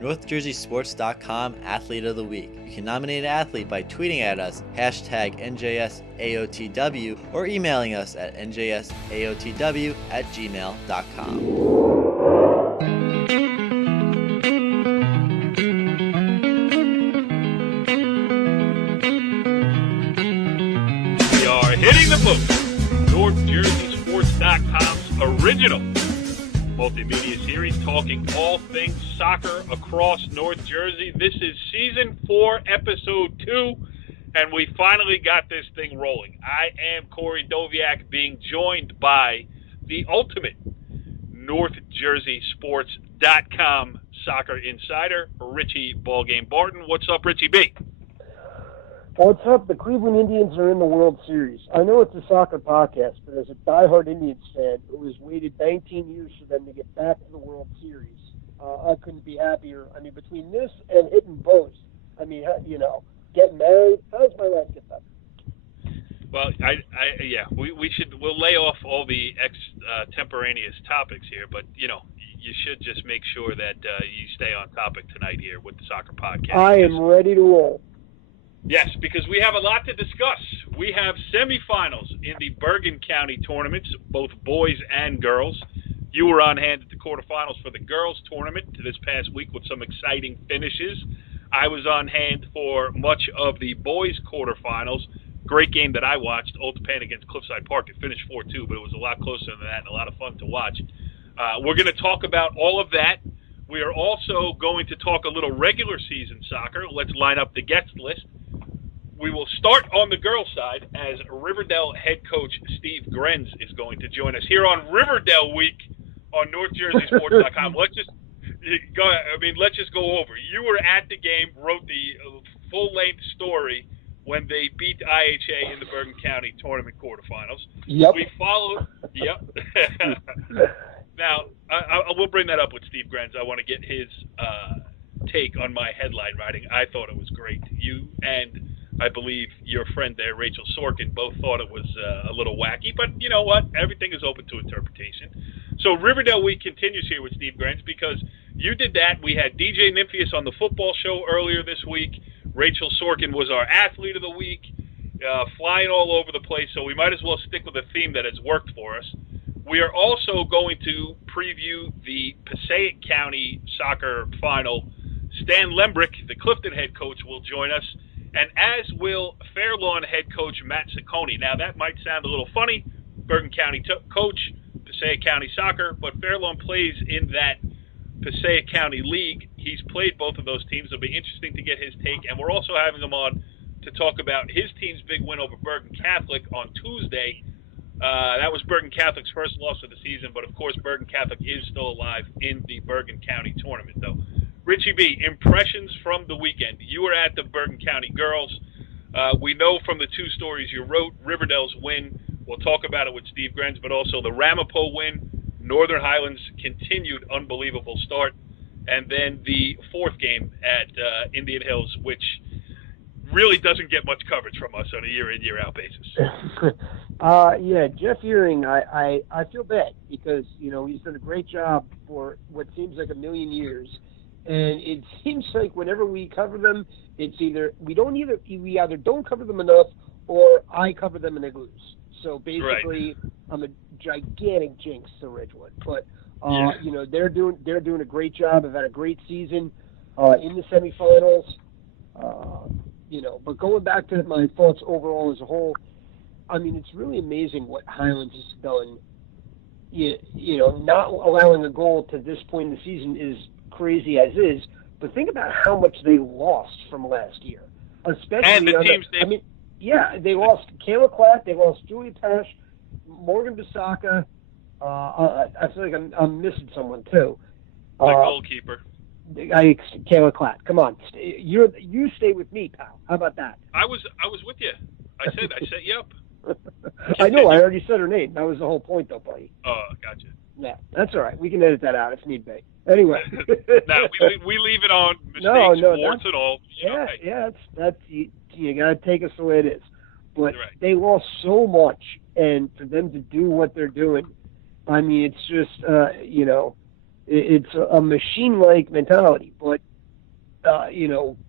NorthJerseySports.com Athlete of the Week. You can nominate an athlete by tweeting at us, #NJSAOTW, or emailing us at njsaotw@gmail.com. We are hitting the boat. NorthJerseySports.com's original multimedia series talking all things soccer across North Jersey. This is Season 4, Episode 2, and we finally got this thing rolling. I am Corey Doviak, being joined by the ultimate NorthJerseySports.com soccer insider, Richie Ballgame Barton. What's up, Richie B? What's up? The Cleveland Indians are in the World Series. I know it's a soccer podcast, but as a diehard Indians fan who has waited 19 years for them to get back to the World Series, I couldn't be happier. I mean, between this and hitting boats, I mean, you know, getting married, how does my life get better? Well, we'll lay off all the extemporaneous topics here, but, you know, you should just make sure that you stay on topic tonight here with the soccer podcast. I am ready to roll. Yes, because we have a lot to discuss. We have semifinals in the Bergen County tournaments, both boys and girls. You were on hand at the quarterfinals for the girls tournament this past week with some exciting finishes. I was on hand for much of the boys quarterfinals. Great game that I watched, Old Tappan against Cliffside Park. It finished 4-2, but it was a lot closer than that and a lot of fun to watch. We're going to talk about all of that. We are also going to talk a little regular season soccer. Let's line up the guest list. We will start on the girls' side as River Dell head coach Steve Grenz is going to join us here on River Dell Week on NorthJerseySports.com. Let's just go over. You were at the game, wrote the full-length story when they beat IHA in the Bergen County tournament quarterfinals. Yep. We followed. Yep. Now, I will bring that up with Steve Grenz. I want to get his take on my headline writing. I thought it was great. You and I believe your friend there, Rachel Sorkin, both thought it was a little wacky, but you know what? Everything is open to interpretation. So Riverdale Week continues here with Steve Grenz because you did that. We had DJ Nymphius on the football show earlier this week. Rachel Sorkin was our athlete of the week, flying all over the place, so we might as well stick with a theme that has worked for us. We are also going to preview the Passaic County soccer final. Stan Lembryck, the Clifton head coach, will join us, and as will Fairlawn head coach Matt Cecconi. Now, that might sound a little funny, Bergen County coach, Passaic County soccer, but Fairlawn plays in that Passaic County league. He's played both of those teams. It'll be interesting to get his take, and we're also having him on to talk about his team's big win over Bergen Catholic on Tuesday. That was Bergen Catholic's first loss of the season, but of course Bergen Catholic is still alive in the Bergen County tournament, though. Richie B, impressions from the weekend. You were at the Bergen County girls. We know from the two stories you wrote, Riverdale's win. We'll talk about it with Steve Grenz, but also the Ramapo win, Northern Highlands' continued unbelievable start, and then the fourth game at Indian Hills, which really doesn't get much coverage from us on a year-in, year-out basis. Yeah, Jeff Earing, I feel bad because, you know, he's done a great job for what seems like a million years. And it seems like whenever we cover them, it's either we either don't cover them enough or I cover them and they lose. So basically, right. I'm a gigantic jinx to Ridgewood. But you know, they're doing a great job. They've had a great season in the semifinals. You know, but going back to my thoughts overall as a whole, I mean, it's really amazing what Highlands has done. You know, not allowing a goal to this point in the season is crazy as is, but think about how much they lost from last year. Especially and the teams they lost Kayla Klatt, they lost Julia Tash, Morgan Bisaka. I feel like I'm missing someone too. The goalkeeper. Kayla Klatt. Come on, you stay with me, pal. How about that? I was with you. I set you up. I know. I already said her name. That was the whole point, though, buddy. Oh, gotcha. Yeah, that's all right. We can edit that out if need be. Anyway. No, we leave it on mistakes, warts and all. That's you got to take us the way it is. But right. They lost so much, and for them to do what they're doing, I mean, it's just, you know, it's a machine-like mentality. But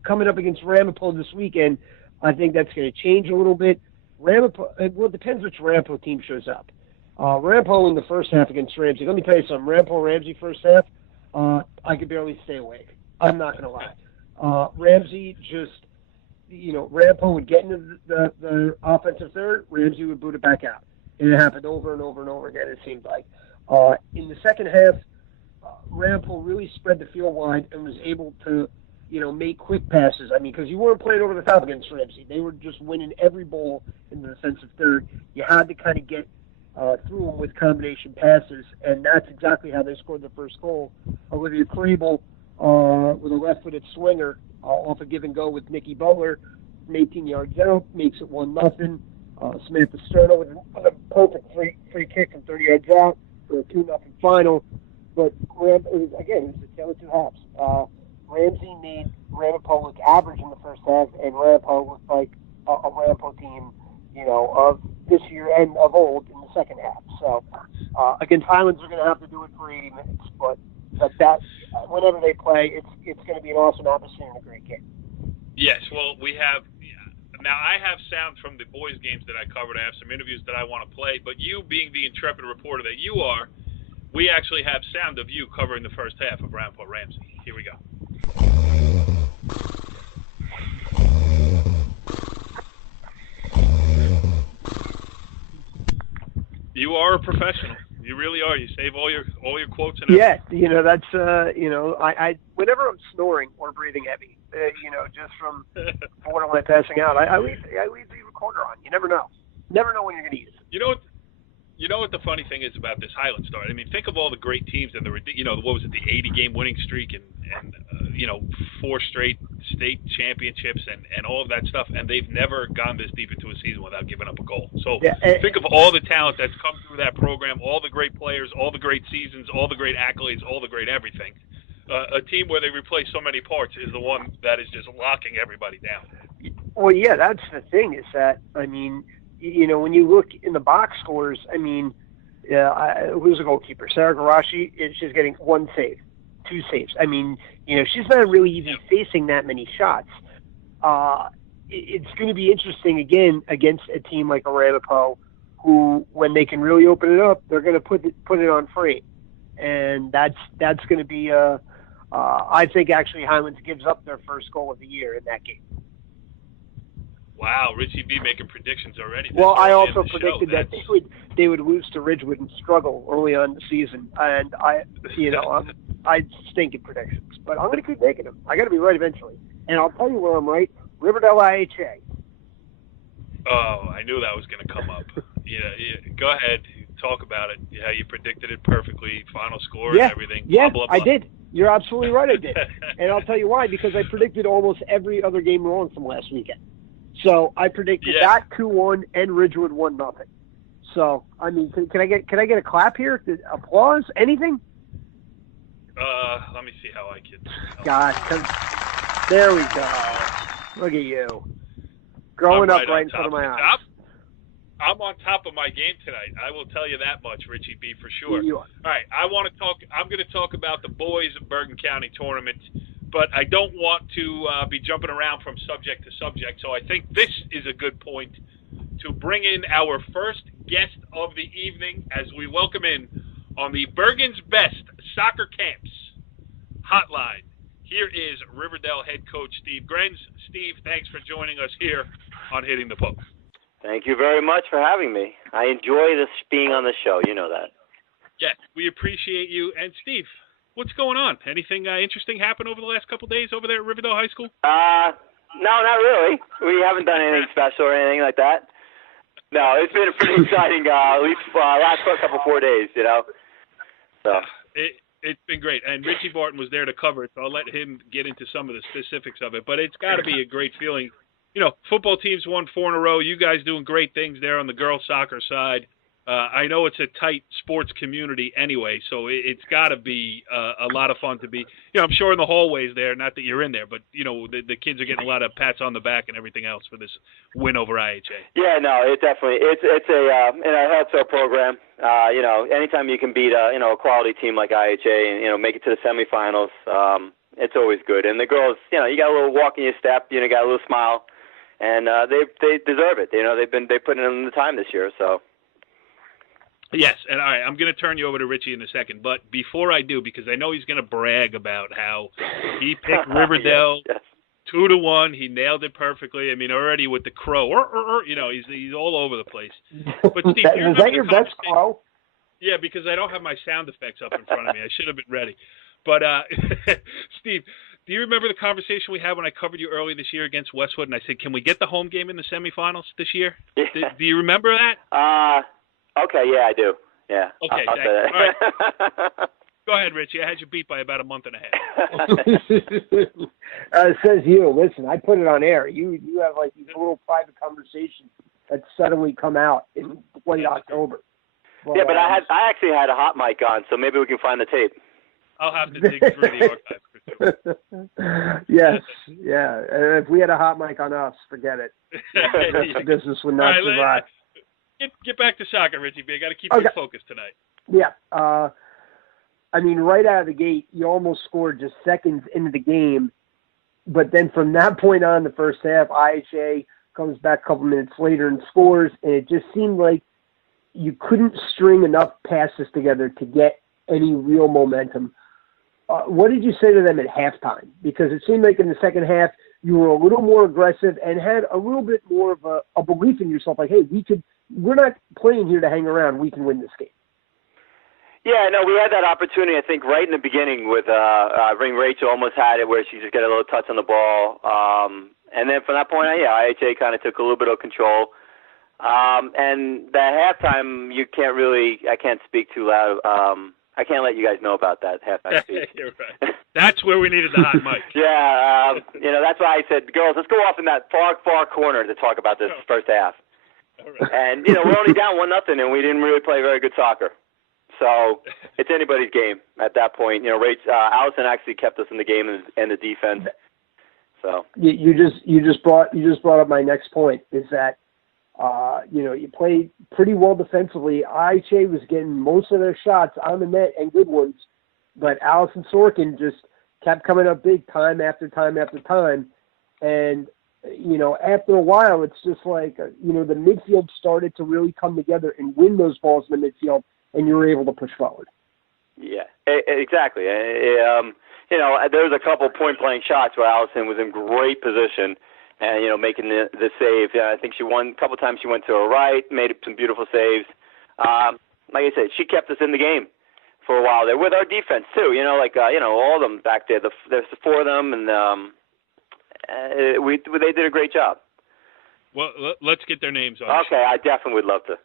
coming up against Ramapo this weekend, I think that's going to change a little bit. Ramapo, well, it depends which Ramapo team shows up. Ramapo in the first half against Ramsey. Let me tell you something. Ramapo Ramsey first half, I could barely stay awake. I'm not going to lie. Ramsey just, Ramapo would get into the offensive third. Ramsey would boot it back out. And it happened over and over and over again, it seemed like. In the second half, Ramapo really spread the field wide and was able to, make quick passes. I mean, because you weren't playing over the top against Ramsey. They were just winning every ball in the defensive third. You had to kind of get through them with combination passes, and that's exactly how they scored the first goal. Olivia Crable with a left-footed swinger off a give and go with Nikki Butler from 18 yards out, makes it 1-0. Samantha Sterno with a perfect free kick from 30 yards out for a 2-0 final. But it was a tale of two halves. Ramsey made Ramapo look average in the first half, and Ramapo looked like a Ramapo team, of this year and of old in the second half. So against Highlands, we're going to have to do it for 80 minutes. But that whenever they play, it's going to be an awesome atmosphere and a great game. Yes, well, we have. Now, I have sound from the boys' games that I covered. I have some interviews that I want to play. But you, being the intrepid reporter that you are, we actually have sound of you covering the first half of Ramapo Ramsey. Here we go. You are a professional. You really are. You save all your quotes and everything. Yeah, that's I whenever I'm snoring or breathing heavy, just from borderline passing out, I leave the recorder on. You never know when you're going to use it. You know what the funny thing is about this Highland story? I mean, think of all the great teams and the 80-game winning streak and 4 straight state championships and all of that stuff, and they've never gone this deep into a season without giving up a goal. So think of all the talent that's come through that program, all the great players, all the great seasons, all the great accolades, all the great everything. A team where they replace so many parts is the one that is just locking everybody down. Well, yeah, that's the thing is that, I mean, when you look in the box scores, I mean, who's the goalkeeper? Sarah Garashi, she's getting 1 save, 2 saves. I mean, she's not really even facing that many shots. It's going to be interesting, again, against a team like a Ramapo, who, when they can really open it up, they're going to put it on frame. And that's going to be, I think, actually, Highlands gives up their first goal of the year in that game. Wow, Richie B making predictions already. Well, I also predicted that they would lose to Ridgewood and struggle early on in the season, and I stink at predictions, but I'm going to keep making them. I got to be right eventually, and I'll tell you where I'm right. River Dell IHA. Oh, I knew that was going to come up. Yeah, go ahead, talk about it. How you predicted it perfectly, final score and everything. Yeah, blah, blah, blah. I did. You're absolutely right. I did, and I'll tell you why. Because I predicted almost every other game wrong from last weekend. So I predicted that 2-1 and Ridgewood 1-0. So I mean, can I get a clap here? Applause? Anything? Let me see how I can. God, there we go. Look at you, growing up right in front of my eyes. I'm on top of my game tonight. I will tell you that much, Richie B, for sure. You are. All right, I'm going to talk about the boys Bergen County tournament. But I don't want to be jumping around from subject to subject, so I think this is a good point to bring in our first guest of the evening as we welcome in on the Bergen's Best Soccer Camps hotline. Here is River Dell head coach Steve Grenz. Steve, thanks for joining us here on Hitting the Post. Thank you very much for having me. I enjoy this being on the show. You know that. Yes, we appreciate you. And Steve, what's going on? Anything interesting happen over the last couple of days over there at Riverdale High School? No, not really. We haven't done anything special or anything like that. No, it's been a pretty exciting, at least last couple 4 days, So it's been great, and Richie Barton was there to cover it, so I'll let him get into some of the specifics of it. But it's got to be a great feeling. Football teams won 4 in a row. You guys doing great things there on the girls' soccer side. I know it's a tight sports community anyway, so it's got to be a lot of fun to be. I'm sure in the hallways there, not that you're in there, but the kids are getting a lot of pats on the back and everything else for this win over IHA. Yeah, no, it definitely it's a in our health program. Anytime you can beat a quality team like IHA and make it to the semifinals, it's always good. And the girls, you got a little walk in your step, got a little smile, and they deserve it. They put in the time this year, so. Yes, and all right, I'm going to turn you over to Richie in a second, but before I do, because I know he's going to brag about how he picked River Dell 2-1, he nailed it perfectly. I mean, already with the crow, he's all over the place. But Steve, is that your best crow? Yeah, because I don't have my sound effects up in front of me. I should have been ready. But Steve, do you remember the conversation we had when I covered you early this year against Westwood, and I said, can we get the home game in the semifinals this year? Yeah. Do you remember that? Okay, yeah, I do. Yeah. Okay, I'll say that. All right. Go ahead, Richie. I had you beat by about a month and a half. Says you. Listen, I put it on air. You have like these little private conversations that suddenly come out in late October. Well, yeah, but I actually had a hot mic on, so maybe we can find the tape. I'll have to dig through the archives for sure. Yes, yeah. If we had a hot mic on us, forget it. The business would not survive. Get back to soccer, Richie. I got to keep you focused tonight. Yeah. I mean, right out of the gate, you almost scored just seconds into the game. But then from that point on, the first half, IHA comes back a couple minutes later and scores. And it just seemed like you couldn't string enough passes together to get any real momentum. What did you say to them at halftime? Because it seemed like in the second half, you were a little more aggressive and had a little bit more of a belief in yourself. Like, hey, we're not playing here to hang around. We can win this game. Yeah, no, we had that opportunity, I think, right in the beginning with Ring Rachel almost had it where she just got a little touch on the ball. And then from that point on, IHA kind of took a little bit of control. And the halftime, I can't speak too loud. I can't let you guys know about that halftime speech. You're right. That's where we needed the hot mic. Yeah, that's why I said, girls, let's go off in that far corner to talk about this first half. All right. And, we're only down 1-0, and we didn't really play very good soccer. So it's anybody's game at that point. Allison actually kept us in the game and the defense. So you just brought up my next point is that you played pretty well defensively. IHA was getting most of their shots on the net and good ones, but Allison Sorkin just kept coming up big time after time after time. And, after a while, it's just like, the midfield started to really come together and win those balls in the midfield, and you were able to push forward. Yeah, exactly. There was a couple point-blank shots where Allison was in great position and, making the save. Yeah, I think she won a couple times. She went to her right, made some beautiful saves. Like I said, she kept us in the game for a while there with our defense too. All of them back there. There's four of them, and they did a great job. Well, let's get their names on. Okay, I definitely would love to.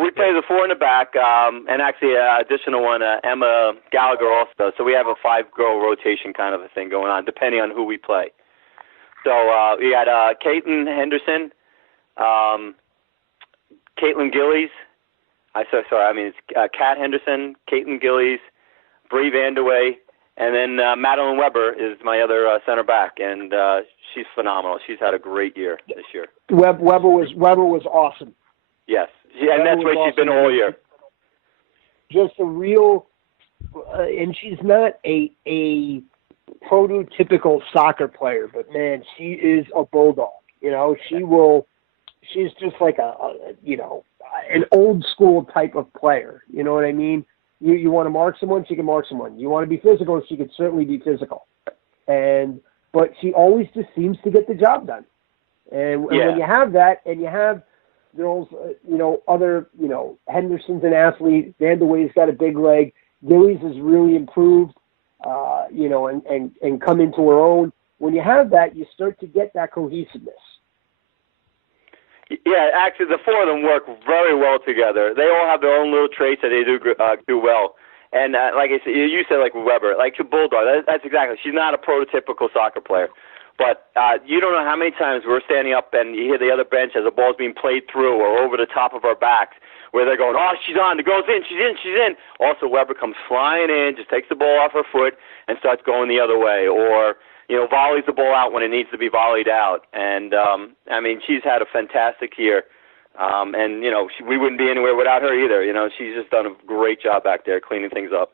We play the four in the back, and actually an additional one, Emma Gallagher also. So we have a 5-girl rotation kind of a thing going on, depending on who we play. So we got Caitlin Henderson, Caitlin Gillies. It's Kat Henderson, Caitlin Gillies, Bree Vanderway, and then Madeline Weber is my other center back, and she's phenomenal. She's had a great year this year. Weber was awesome. Yes, and that's where she's been all year. Just a real, and she's not a prototypical soccer player, but man, she is a bulldog. She's just like an old school type of player. You know what I mean? You want to mark someone, she can mark someone. You want to be physical, she could certainly be physical. But she always just seems to get the job done. And when you have that, and you have girls, other, Henderson's an athlete, Vanderway's got a big leg, Gillies has really improved, and come into her own. When you have that, you start to get that cohesiveness. Yeah, actually, the four of them work very well together. They all have their own little traits that they do well. And like I said, you said like Weber, like a bulldog. That's exactly. She's not a prototypical soccer player, but you don't know how many times we're standing up and you hear the other bench as the ball's being played through or over the top of our backs, where they're going, "Oh, she's on! It goes in! She's in! She's in!" Also, Weber comes flying in, just takes the ball off her foot and starts going the other way, or volleys the ball out when it needs to be volleyed out. And she's had a fantastic year. We wouldn't be anywhere without her either. She's just done a great job back there cleaning things up.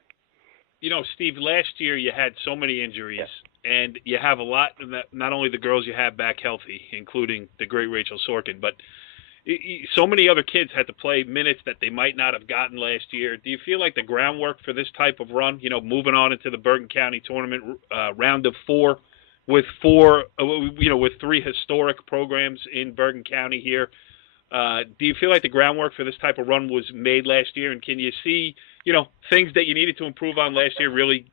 Steve, last year you had so many injuries, and you have a lot, not only the girls you have back healthy, including the great Rachel Sorkin, but so many other kids had to play minutes that they might not have gotten last year. Do you feel like the groundwork for this type of run, moving on into the Bergen County tournament, round of 4, with 3 historic programs in Bergen County here, do you feel like the groundwork for this type of run was made last year? And can you see, things that you needed to improve on last year really,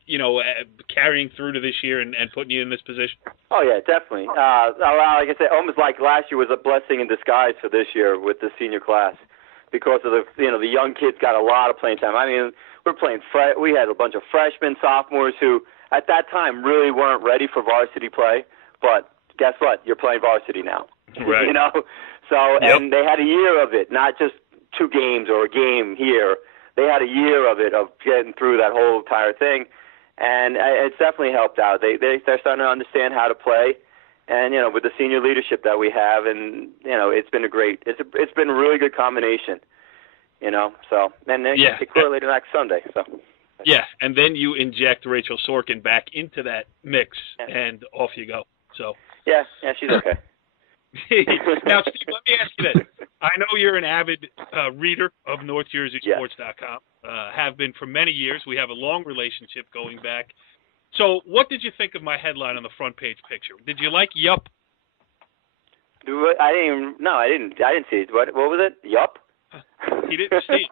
carrying through to this year and putting you in this position? Oh, yeah, definitely. Like I said, almost like last year was a blessing in disguise for this year with the senior class because of the young kids got a lot of playing time. I mean, we had a bunch of freshmen, sophomores who at that time really weren't ready for varsity play, but guess what? You're playing varsity now. Right. So, and they had a year of it, not just 2 games or a game here. They had a year of it, of getting through that whole entire thing, and it's definitely helped out. They're starting to understand how to play, and with the senior leadership that we have, and it's been it's been a really good combination. So and then they correlated next Sunday. So. Yeah, and then you inject Rachel Sorkin back into that mix, and off you go. So. Yeah, she's okay. Now, Steve, let me ask you this. I know you're an avid reader of NorthJerseySports.com, have been for many years. We have a long relationship going back. So what did you think of my headline on the front page picture? Did you like Yup? I didn't see it. What was it? Yup? He didn't see it.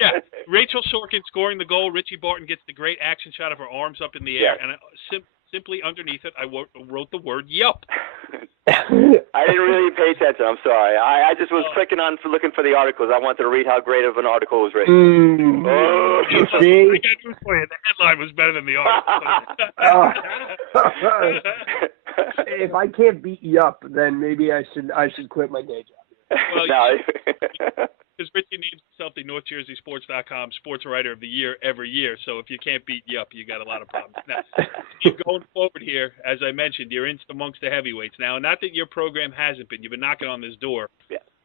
Yeah, Rachel Sorkin scoring the goal. Richie Barton gets the great action shot of her arms up in the air, and simply underneath it, I wrote the word Yup. I didn't really pay attention. I'm sorry. I just was clicking on looking for the articles. I wanted to read how great of an article was written. See? I got news for you. The headline was better than the article. If I can't beat you up, then maybe I should quit my day job. Well, because Richie names himself the NorthJerseySports.com Sports Writer of the Year every year, so if you can't beat Yup, you got a lot of problems. Now, going forward here, as I mentioned, you're in amongst the heavyweights. Now, not that your program hasn't been. You've been knocking on this door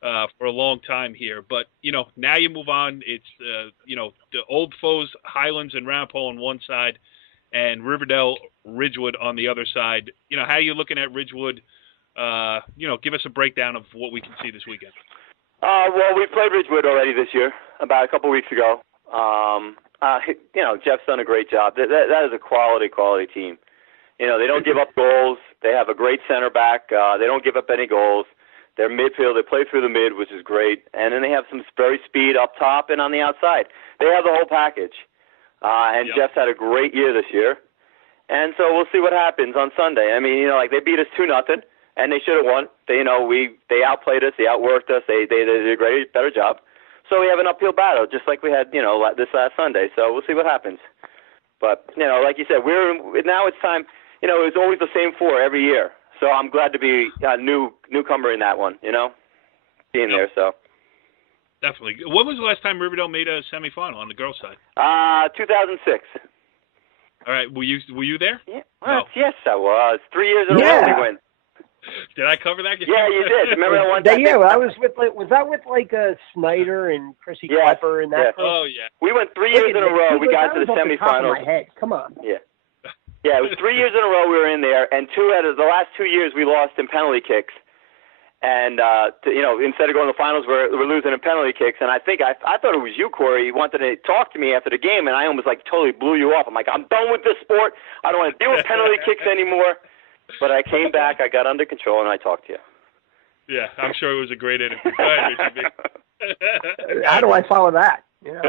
for a long time here, but, now you move on. It's, the old foes, Highlands and Ramapo on one side, and River Dell, Ridgewood on the other side. How are you looking at Ridgewood? Give us a breakdown of what we can see this weekend. Well, we played Ridgewood already this year, about a couple weeks ago. Jeff's done a great job. That is a quality team. They don't give up goals. They have a great center back. They don't give up any goals. Their midfield, they play through the mid, which is great. And then they have some very speed up top and on the outside. They have the whole package. Jeff's had a great year this year. And so we'll see what happens on Sunday. I mean, they beat us 2-0. And they should have won. They outplayed us. They outworked us. They did a better job. So we have an uphill battle, just like we had, this last Sunday. So we'll see what happens. But like you said, now it's time. It's always the same 4 every year. So I'm glad to be a newcomer in that one. Being there. So definitely. When was the last time Riverdale made a semifinal on the girls' side? 2006. All right. Were you there? Yeah. No. Yes, I was. 3 years in a row we went. Did I cover that? Yeah, you did. Remember that one time? Yeah, I was with was that with Snyder and Chrissy Klepper and that? Yeah. Oh yeah. We went 3 years in a row. We got to the semifinals. My head. Come on. Yeah. Yeah, it was 3 years in a row we were in there, and 2 out of the last 2 years we lost in penalty kicks. And instead of going to the finals, we're losing in penalty kicks. And I think I thought it was you, Corey. You wanted to talk to me after the game, and I almost totally blew you off. I'm like, I'm done with this sport. I don't want to deal with penalty kicks anymore. But I came back, I got under control, and I talked to you. Yeah, I'm sure it was a great interview. Go ahead, Richie. How do I follow that? Yeah.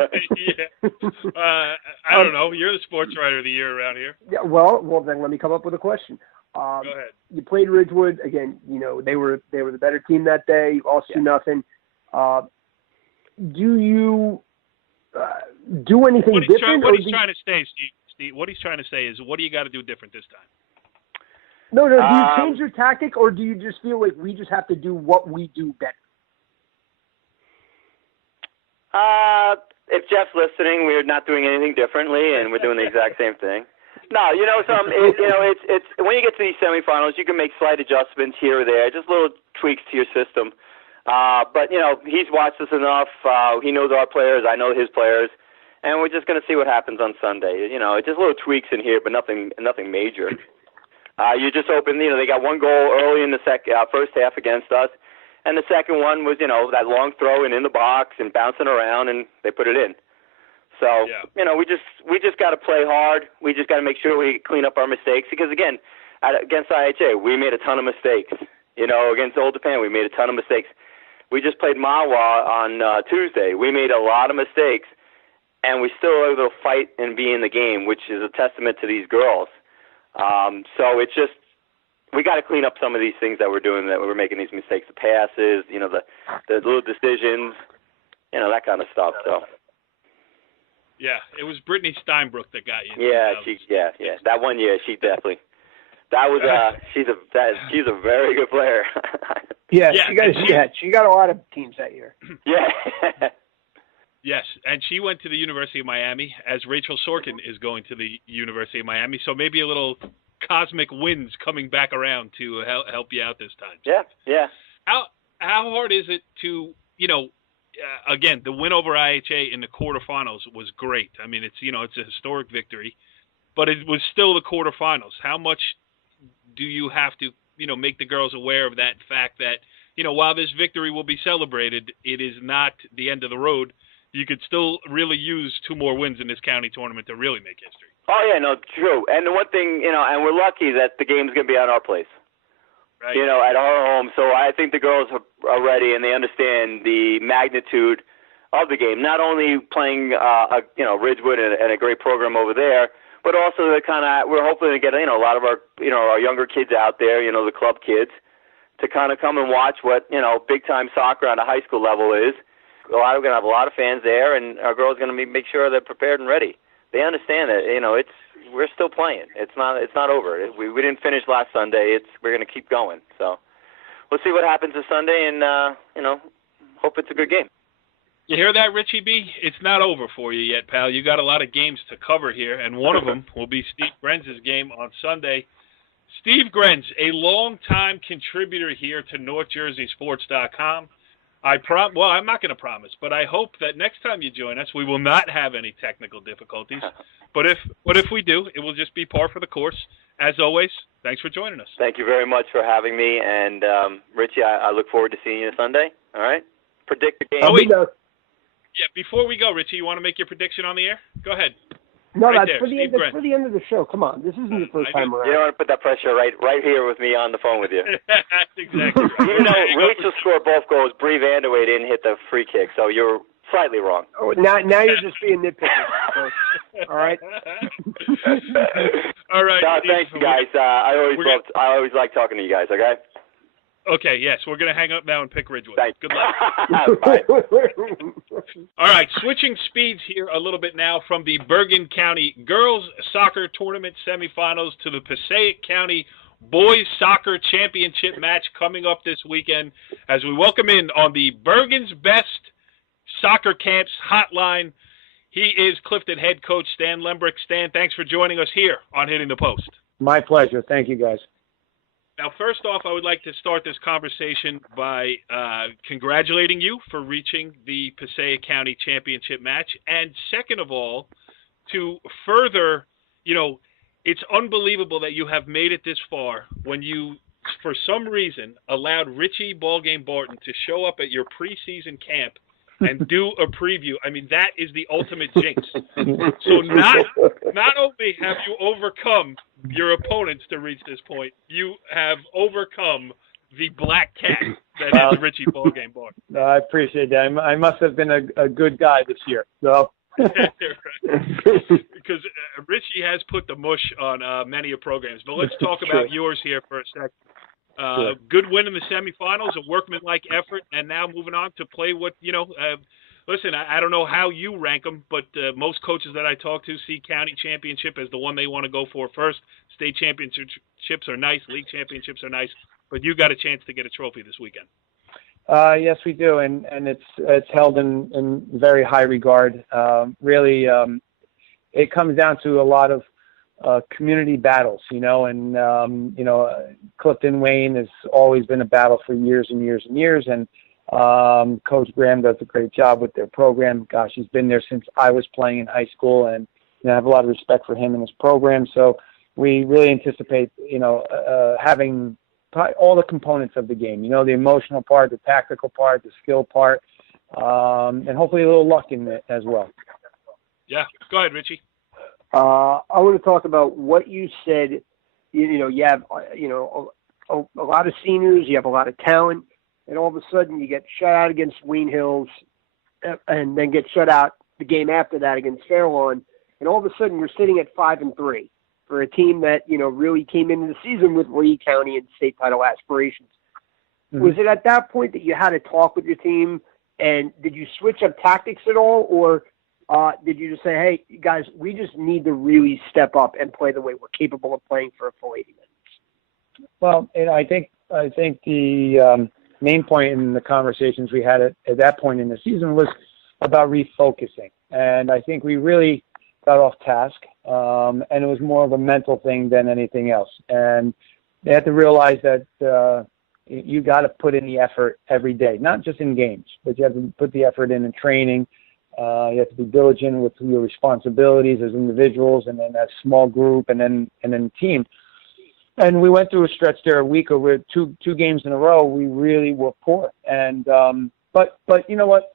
I don't know. You're the sports writer of the year around here. Yeah. Well, then let me come up with a question. Go ahead. You played Ridgewood again. They were the better team that day. Also 2-0. Do you do anything different? What he's trying to say, Steve. What he's trying to say is, what do you got to do different this time? No. Do you change your tactic, or do you just feel like we just have to do what we do better? If Jeff's listening, we're not doing anything differently, and we're doing the exact same thing. No, it's when you get to these semifinals, you can make slight adjustments here or there, just little tweaks to your system. But he's watched us enough. He knows our players. I know his players, and we're just going to see what happens on Sunday. You know, just little tweaks in here, but nothing major. You just open, you know, they got one goal early in the first half against us, and the second one was, you know, that long throw and in the box and bouncing around, and they put it in. So, you know, we just got to play hard. We just got to make sure we clean up our mistakes because, again, against IHA, we made a ton of mistakes. You know, against Old Tappan, we made a ton of mistakes. We just played Mawa on Tuesday. We made a lot of mistakes, and we still were able to fight and be in the game, which is a testament to these girls. So it's just we got to clean up some of these things that we're doing, that we're making these mistakes, the passes, you know, the little decisions, you know, that kind of stuff. So. Yeah, it was Brittany Steinbrook that got you. Yeah, that one year she definitely. That was she's a very good player. She got a lot of teams that year. Yeah. Yes, and she went to the University of Miami, as Rachel Sorkin is going to the University of Miami. So maybe a little cosmic winds coming back around to help you out this time. Yeah. How hard is it to, you know, again, the win over IHA in the quarterfinals was great. I mean, it's a historic victory, but it was still the quarterfinals. How much do you have to, you know, make the girls aware of that fact that, you know, while this victory will be celebrated, it is not the end of the road. You could still really use 2 more wins in this county tournament to really make history. Oh, yeah, no, true. And the one thing, you know, and we're lucky that the game's going to be at our place. Right. You know, at our home. So I think the girls are ready and they understand the magnitude of the game. Not only playing, Ridgewood and a great program over there, but also we're hoping to get, you know, a lot of our, you know, our younger kids out there, you know, the club kids, to kind of come and watch what, you know, big time soccer on a high school level is. We're going to have a lot of fans there, and our girls are going to make sure they're prepared and ready. They understand that, you know, we're still playing. It's not over. We didn't finish last Sunday. We're going to keep going. So we'll see what happens this Sunday, and you know, hope it's a good game. You hear that, Richie B? It's not over for you yet, pal. You got a lot of games to cover here, and one of them will be Steve Grenz's game on Sunday. Steve Grenz, a longtime contributor here to NorthJerseySports.com. I'm not going to promise, but I hope that next time you join us, we will not have any technical difficulties. But if we do, it will just be par for the course. As always, thanks for joining us. Thank you very much for having me, and Richie, I look forward to seeing you Sunday. All right, predict the game. Yeah, before we go, Richie, you want to make your prediction on the air? Go ahead. No, that's for the end of the show. Come on, this isn't the first time around. You don't want to put that pressure right here with me on the phone with you. That's exactly right. Even though Rachel scored both goals, Bree Vanderway didn't hit the free kick, so you're slightly wrong. Oh, now you're just being nitpicky. So, all right. All right. No, thanks, guys. I always like talking to you guys. Okay. Okay, yes, we're going to hang up now and pick Ridgewood. Thanks. Good luck. Bye. All right, switching speeds here a little bit now from the Bergen County Girls Soccer Tournament semifinals to the Passaic County Boys Soccer Championship match coming up this weekend as we welcome in on the Bergen's Best Soccer Camps hotline. He is Clifton head coach Stan Lembryck. Stan, thanks for joining us here on Hitting the Post. My pleasure. Thank you, guys. Now, first off, I would like to start this conversation by congratulating you for reaching the Passaic County Championship match. And second of all, to further, you know, it's unbelievable that you have made it this far when you, for some reason, allowed Richie Ballgame Barton to show up at your preseason camp and do a preview. I mean, that is the ultimate jinx. So not only have you overcome your opponents to reach this point, you have overcome the black cat that is Richie Ballgame Barton. No, I appreciate that. I must have been a good guy this year. So. Because Richie has put the mush on many of programs. But let's talk about yours here for a second. Good win in the semifinals, a workmanlike effort, and now moving on to play what, you know, listen, I don't know how you rank them, but most coaches that I talk to see county championship as the one they want to go for first. State championships are nice, league championships are nice, but you got a chance to get a trophy this weekend. Yes, we do, and it's held in very high regard. Really, it comes down to a lot of community battles, you know, and Clifton Wayne has always been a battle for years and years and years, and Coach Graham does a great job with their program. Gosh, he's been there since I was playing in high school, and I have a lot of respect for him and his program. So we really anticipate, having all the components of the game, the emotional part, the tactical part, the skill part, and hopefully a little luck in it as well. Yeah, go ahead, Richie. I want to talk about what you said. You have, a lot of seniors, you have a lot of talent, and all of a sudden you get shut out against Wayne Hills, and then get shut out the game after that against Fairlawn, and all of a sudden you're sitting at 5-3 for a team that, really came into the season with Lee County and state title aspirations. Mm-hmm. Was it at that point that you had to talk with your team, and did you switch up tactics at all, or did you just say, hey, guys, we just need to really step up and play the way we're capable of playing for a full 80 minutes? Well, I think the main point in the conversations we had at that point in the season was about refocusing. And I think we really got off task, and it was more of a mental thing than anything else. And they had to realize that you got to put in the effort every day, not just in games, but you have to put the effort in training. You have to be diligent with your responsibilities as individuals, and then as small group, and then team. And we went through a stretch there a week over two games in a row. We really were poor. And but you know what?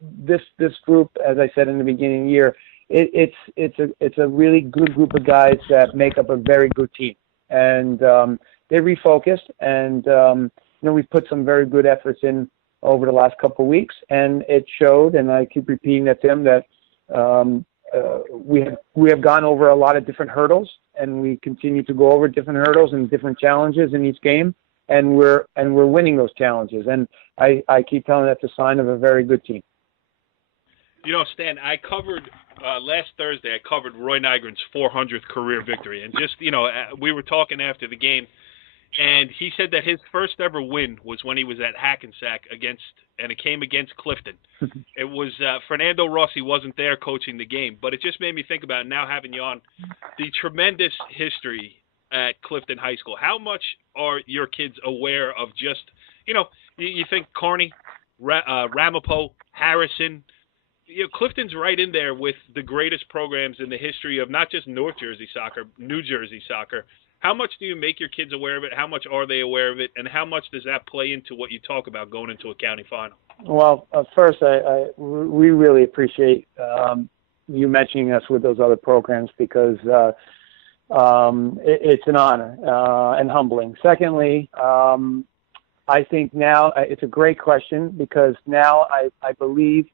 This group, as I said in the beginning of the year, it's a really good group of guys that make up a very good team. And they refocused, and we've put some very good efforts in over the last couple of weeks, and it showed. And I keep repeating that to them that we have gone over a lot of different hurdles, and we continue to go over different hurdles and different challenges in each game, and we're winning those challenges. And I keep telling that's a sign of a very good team. Stan, I covered last Thursday. I covered Roy Nygren's 400th career victory, and just we were talking after the game, and he said that his first ever win was when he was at Hackensack and it came against Clifton. It was Fernando Rossi wasn't there coaching the game, but it just made me think about, now having you on, the tremendous history at Clifton High School. How much are your kids aware of just, you think Kearney, Ramapo, Harrison, Clifton's right in there with the greatest programs in the history of not just North Jersey soccer, New Jersey soccer. How much do you make your kids aware of it? How much are they aware of it? And how much does that play into what you talk about going into a county final? Well, first, we really appreciate you mentioning us with those other programs, because it's an honor and humbling. Secondly, I think now it's a great question, because now I believe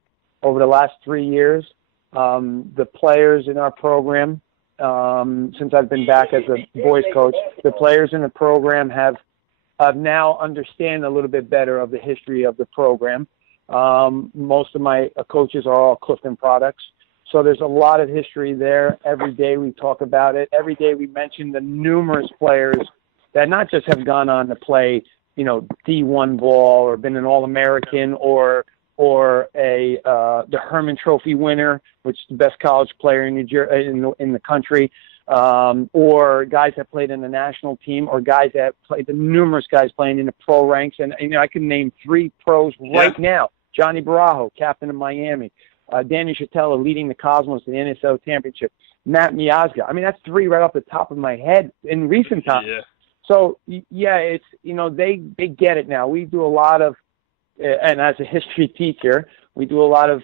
over the last 3 years, the players in our program, since I've been back as a boys coach, the players in the program have now understand a little bit better of the history of the program. Most of my coaches are all Clifton products. So there's a lot of history there. Every day we talk about it. Every day we mention the numerous players that not just have gone on to play, D1 ball or been an All-American or the Herman Trophy winner, which is the best college player in the country, or guys that played in the national team, or guys that played, the numerous guys playing in the pro ranks. And I can name 3 pros right now: Johnny Barajo, captain of Miami; Danny Chatella, leading the Cosmos to the NSL championship; Matt Miazga. That's 3 right off the top of my head in recent times. Yeah. So it's they get it now. We do a lot of, and as a history teacher, we do a lot of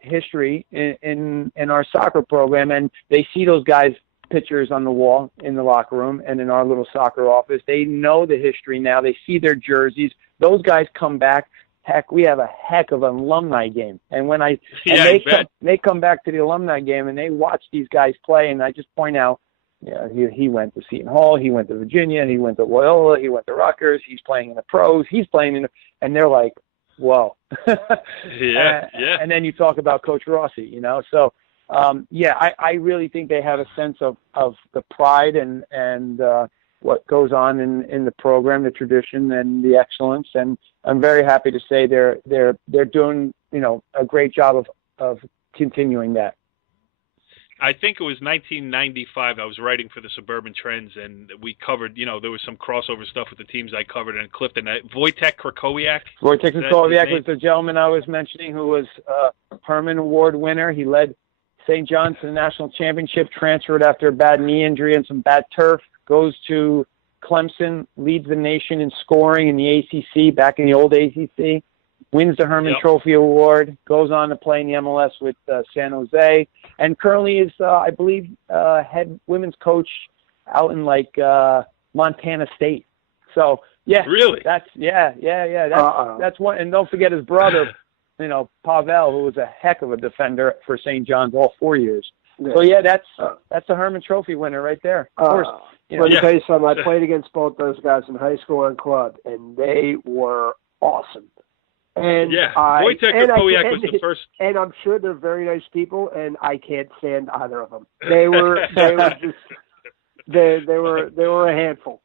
history in our soccer program, and they see those guys' pictures on the wall in the locker room and in our little soccer office. They know the history now. They see their jerseys. Those guys come back. Heck, we have a heck of an alumni game, and when they come back to the alumni game and they watch these guys play, and I just point out, he went to Seton Hall, he went to Virginia, he went to Loyola, he went to Rutgers, he's playing in the pros, he's playing in and they're like, whoa. And then you talk about Coach Rossi, So, I really think they have a sense of the pride and what goes on in the program, the tradition and the excellence. And I'm very happy to say they're doing, a great job of continuing that. I think it was 1995. I was writing for the Suburban Trends, and we covered, there was some crossover stuff with the teams I covered in Clifton. Wojtek Krakowiak. Wojtek Krakowiak was the gentleman I was mentioning who was a Herman Award winner. He led St. John's to the national championship, transferred after a bad knee injury and some bad turf, goes to Clemson, leads the nation in scoring in the ACC, back in the old ACC, wins the Herman Trophy Award, goes on to play in the MLS with San Jose, and currently is, I believe, head women's coach out in Montana State. So yeah, really, that's that's one. And don't forget his brother, Pavel, who was a heck of a defender for St. John's all 4 years. Yeah. So yeah, that's a Herman Trophy winner right there. Of course. Let me tell you something. I played against both those guys in high school and club, and they were awesome. And Wojtek Krakowiak was the first. And I'm sure they're very nice people, and I can't stand either of them. They were just they were a handful.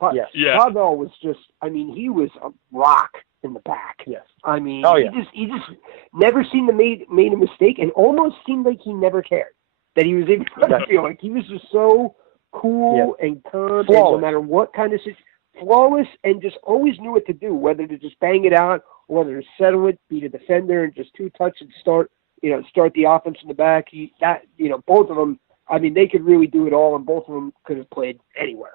Pavel was just. I mean, he was a rock in the back. Yes. I mean, he just never seemed to made a mistake, and almost seemed like he never cared that he was in. I feel like he was just so cool and calm, and no matter what kind of situation, flawless, and just always knew what to do, whether to just bang it out or whether to settle it, beat a defender, and just two-touch and start the offense in the back. Both of them, I mean, they could really do it all, and both of them could have played anywhere.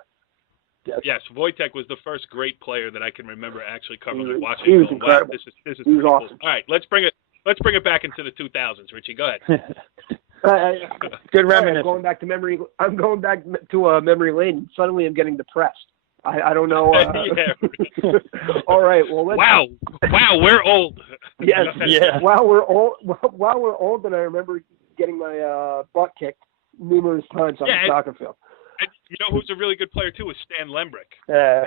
Yes, Wojtek was the first great player that I can remember actually covering and watching. He was incredible. Wow, this is he was awesome. Cool. All right, let's bring it back into the 2000s. Richie, go ahead. Good reminiscence. I'm going back to memory lane. Suddenly, I'm getting depressed. I don't know. All right. Well, wow, we're old. Yes. Yeah. While we're old, and I remember getting my butt kicked numerous times on the soccer field. And you know who's a really good player too is Stan Lembryck.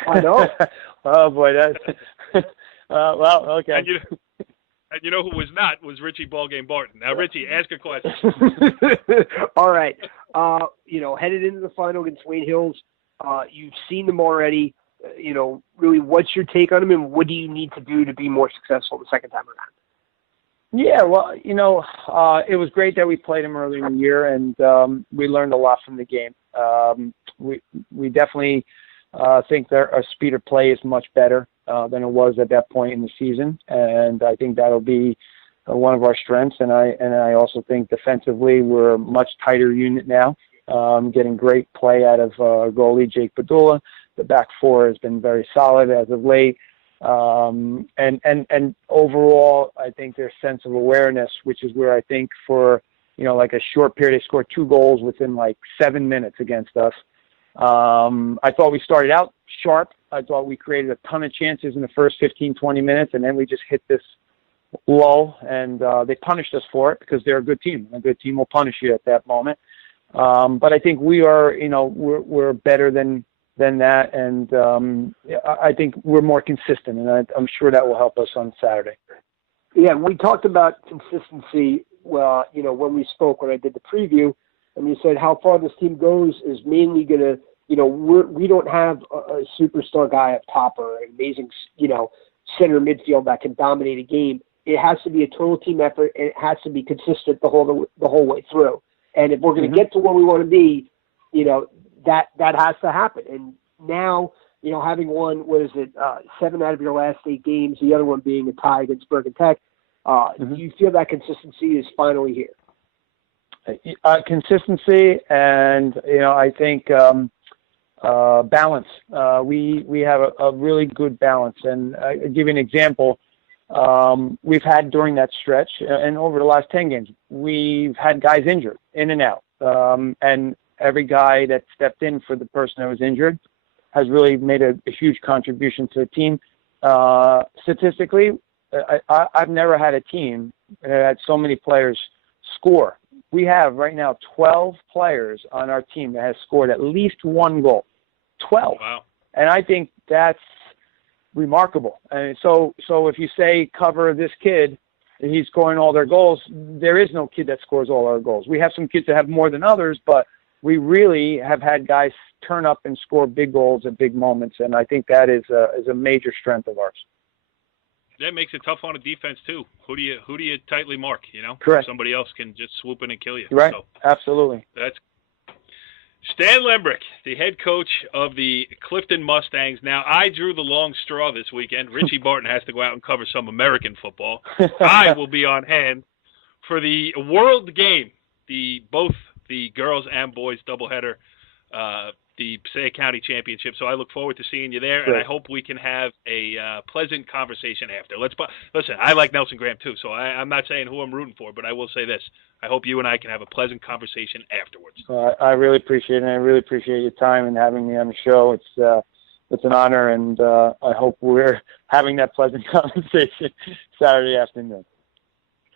I know. Oh boy, that's well, okay. And you know who was Richie Ballgame Barton. Now, Richie, ask a question. All right. Headed into the final against Wayne Hills, you've seen them already. Really, what's your take on them, and what do you need to do to be more successful the second time around? Yeah, well, it was great that we played them early in the year, and we learned a lot from the game. We definitely think that our speed of play is much better than it was at that point in the season, and I think that'll be one of our strengths. And I also think defensively we're a much tighter unit now, getting great play out of goalie Jake Padula. The back four has been very solid as of late. And overall, I think their sense of awareness, which is where I think for, like a short period, they scored 2 goals within 7 minutes against us. I thought we started out sharp. I thought we created a ton of chances in the first 15, 20 minutes, and then we just hit this lull, and they punished us for it because they're a good team. A good team will punish you at that moment. But I think we are, we're better than that, and I think we're more consistent, and I'm sure that will help us on Saturday. Yeah, we talked about consistency, when we spoke, when I did the preview, and you said how far this team goes is mainly going to, we don't have a superstar guy up top or an amazing, center midfield that can dominate a game. It has to be a total team effort, and it has to be consistent the whole way through. And if we're going to get to where we want to be, that has to happen. And now, having won, 7 out of your last 8 games, the other one being a tie against Bergen Tech, do you feel that consistency is finally here? Consistency, and I think balance. We have a really good balance, and I'll give you an example. We've had during that stretch, and over the last 10 games, we've had guys injured in and out, and every guy that stepped in for the person that was injured has really made a huge contribution to the team. Statistically, I've never had a team that had so many players score. We have right now 12 players on our team that has scored at least 1 goal. 12. Wow. And I think that's remarkable. And so if you say cover this kid, he's scoring all their goals, there is no kid that scores all our goals. We have some kids that have more than others, but we really have had guys turn up and score big goals at big moments, and I think that is a major strength of ours. that makes it tough on a defense too. Who do you tightly mark? You know, Correct. Somebody else can just swoop in and kill you. Right. So Absolutely. that's Stan Lembryck, the head coach of the Clifton Mustangs. Now, I drew the long straw this weekend. Richie Barton has to go out and cover some American football. I will be on hand for the World Game, both the girls and boys doubleheader, the Passaic County Championship. So I look forward to seeing you there, and I hope we can have a pleasant conversation after. Listen, I like Nelson Graham too, so I'm not saying who I'm rooting for, but I will say this. I hope you and I can have a pleasant conversation afterwards. I really appreciate it, and I really appreciate your time and having me on the show. It's an honor, and I hope we're having that pleasant conversation Saturday afternoon.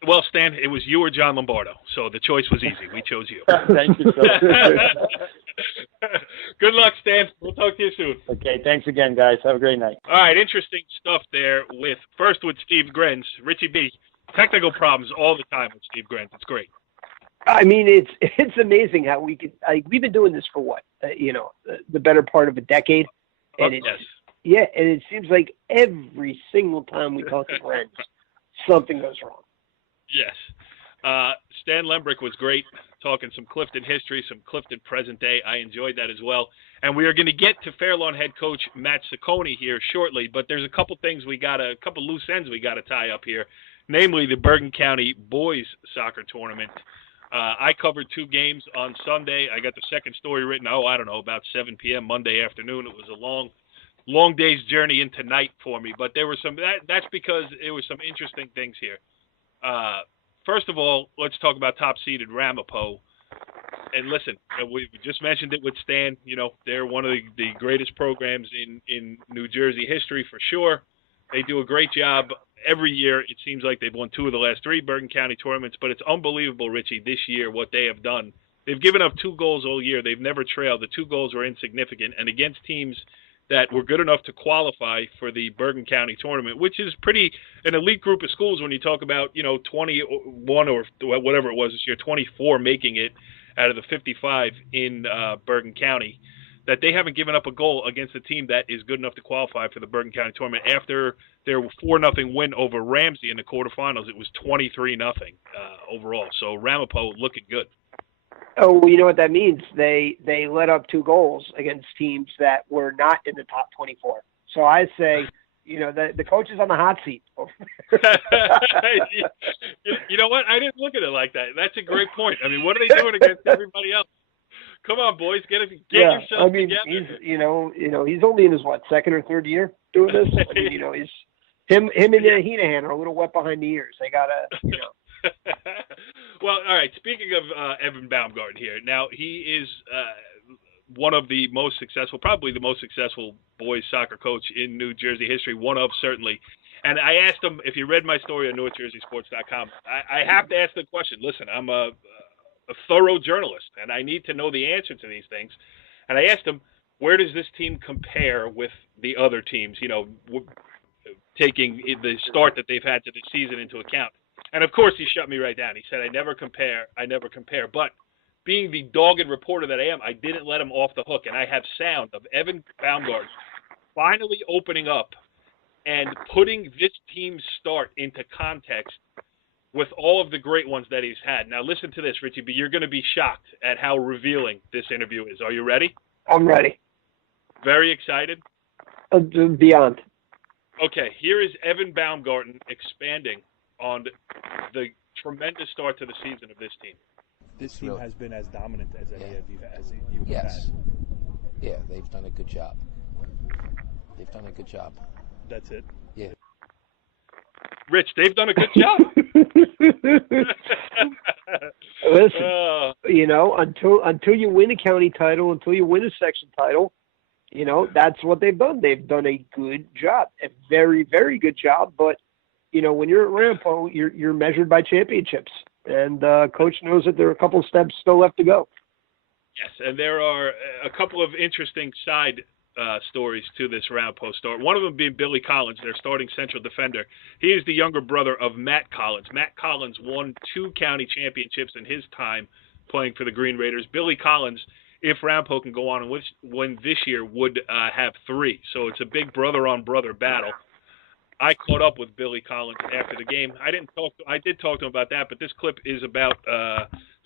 Well, Stan, it was you or John Lombardo, so the choice was easy. We chose you. Thank you so much. Good luck, Stan. We'll talk to you soon. Okay, thanks again, guys. Have a great night. All right, interesting stuff there with Steve Grenz. Richie B, technical problems all the time with Steve Grenz. It's great. I mean, it's amazing how we've been doing this for what, the better part of a decade. And yes. And it seems like every single time we talk to Grenz, something goes wrong. Yes. Stan Lembryck was great, talking some Clifton history, some Clifton present day. I enjoyed that as well. And we are going to get to Fairlawn head coach Matt Cecconi here shortly, but there's a couple loose ends we got to tie up here, namely the Bergen County boys soccer tournament. I covered 2 games on Sunday. I got the second story written, about 7 p.m. Monday afternoon. It was a long day's journey into night for me, but there were that's because there were some interesting things here. First of all, let's talk about top-seeded Ramapo. And listen, we just mentioned it with Stan. They're one of the greatest programs in New Jersey history for sure. They do a great job every year. It seems like they've won 2 of the last 3 Bergen County tournaments, but it's unbelievable, Richie, this year what they have done. They've given up 2 goals all year. They've never trailed. The 2 goals were insignificant, and against teams that were good enough to qualify for the Bergen County tournament, which is an elite group of schools when you talk about, 21 or whatever it was this year, 24 making it out of the 55 in Bergen County, that they haven't given up a goal against a team that is good enough to qualify for the Bergen County tournament. After their 4-0 win over Ramsey in the quarterfinals, it was 23-0 overall. So Ramapo looking good. Oh, well, you know what that means? They let up 2 goals against teams that were not in the top 24. So I say, the coach is on the hot seat. You know what? I didn't look at it like that. That's a great point. I mean, what are they doing against everybody else? Come on, boys, get yourself together. He's only in his second or third year doing this. I mean, him and Heenahan are a little wet behind the ears. They gotta, Well, all right. Speaking of Evan Baumgarten here, now he is one of the most successful, probably the most successful boys soccer coach in New Jersey history, one of certainly. And I asked him, if you read my story on NorthJerseySports.com, I have to ask the question. Listen, I'm a thorough journalist, and I need to know the answer to these things. And I asked him, where does this team compare with the other teams, taking the start that they've had to the season into account? And, of course, he shut me right down. He said, I never compare. But being the dogged reporter that I am, I didn't let him off the hook. And I have sound of Evan Baumgarten finally opening up and putting this team's start into context with all of the great ones that he's had. Now, listen to this, Richie, but you're going to be shocked at how revealing this interview is. Are you ready? I'm ready. Very excited? Beyond. Okay, here is Evan Baumgarten expanding on the tremendous start to the season of this team. This team has been as dominant as any of you have Yes. had. Yeah, they've done a good job. That's it. Yeah. Rich, they've done a good job. Listen, until you win a county title, until you win a section title, that's what they've done. They've done a good job, a very, very good job. But when you're at Ramapo, you're measured by championships, and coach knows that there are a couple of steps still left to go. Yes, and there are a couple of interesting side stories to this Ramapo start. One of them being Billy Collins, their starting central defender. He is the younger brother of Matt Collins. Matt Collins won 2 county championships in his time playing for the Green Raiders. Billy Collins, if Ramapo can go on and win this year, would have 3. So it's a big brother-on-brother battle. I caught up with Billy Collins after the game. I did talk to him about that, but this clip is about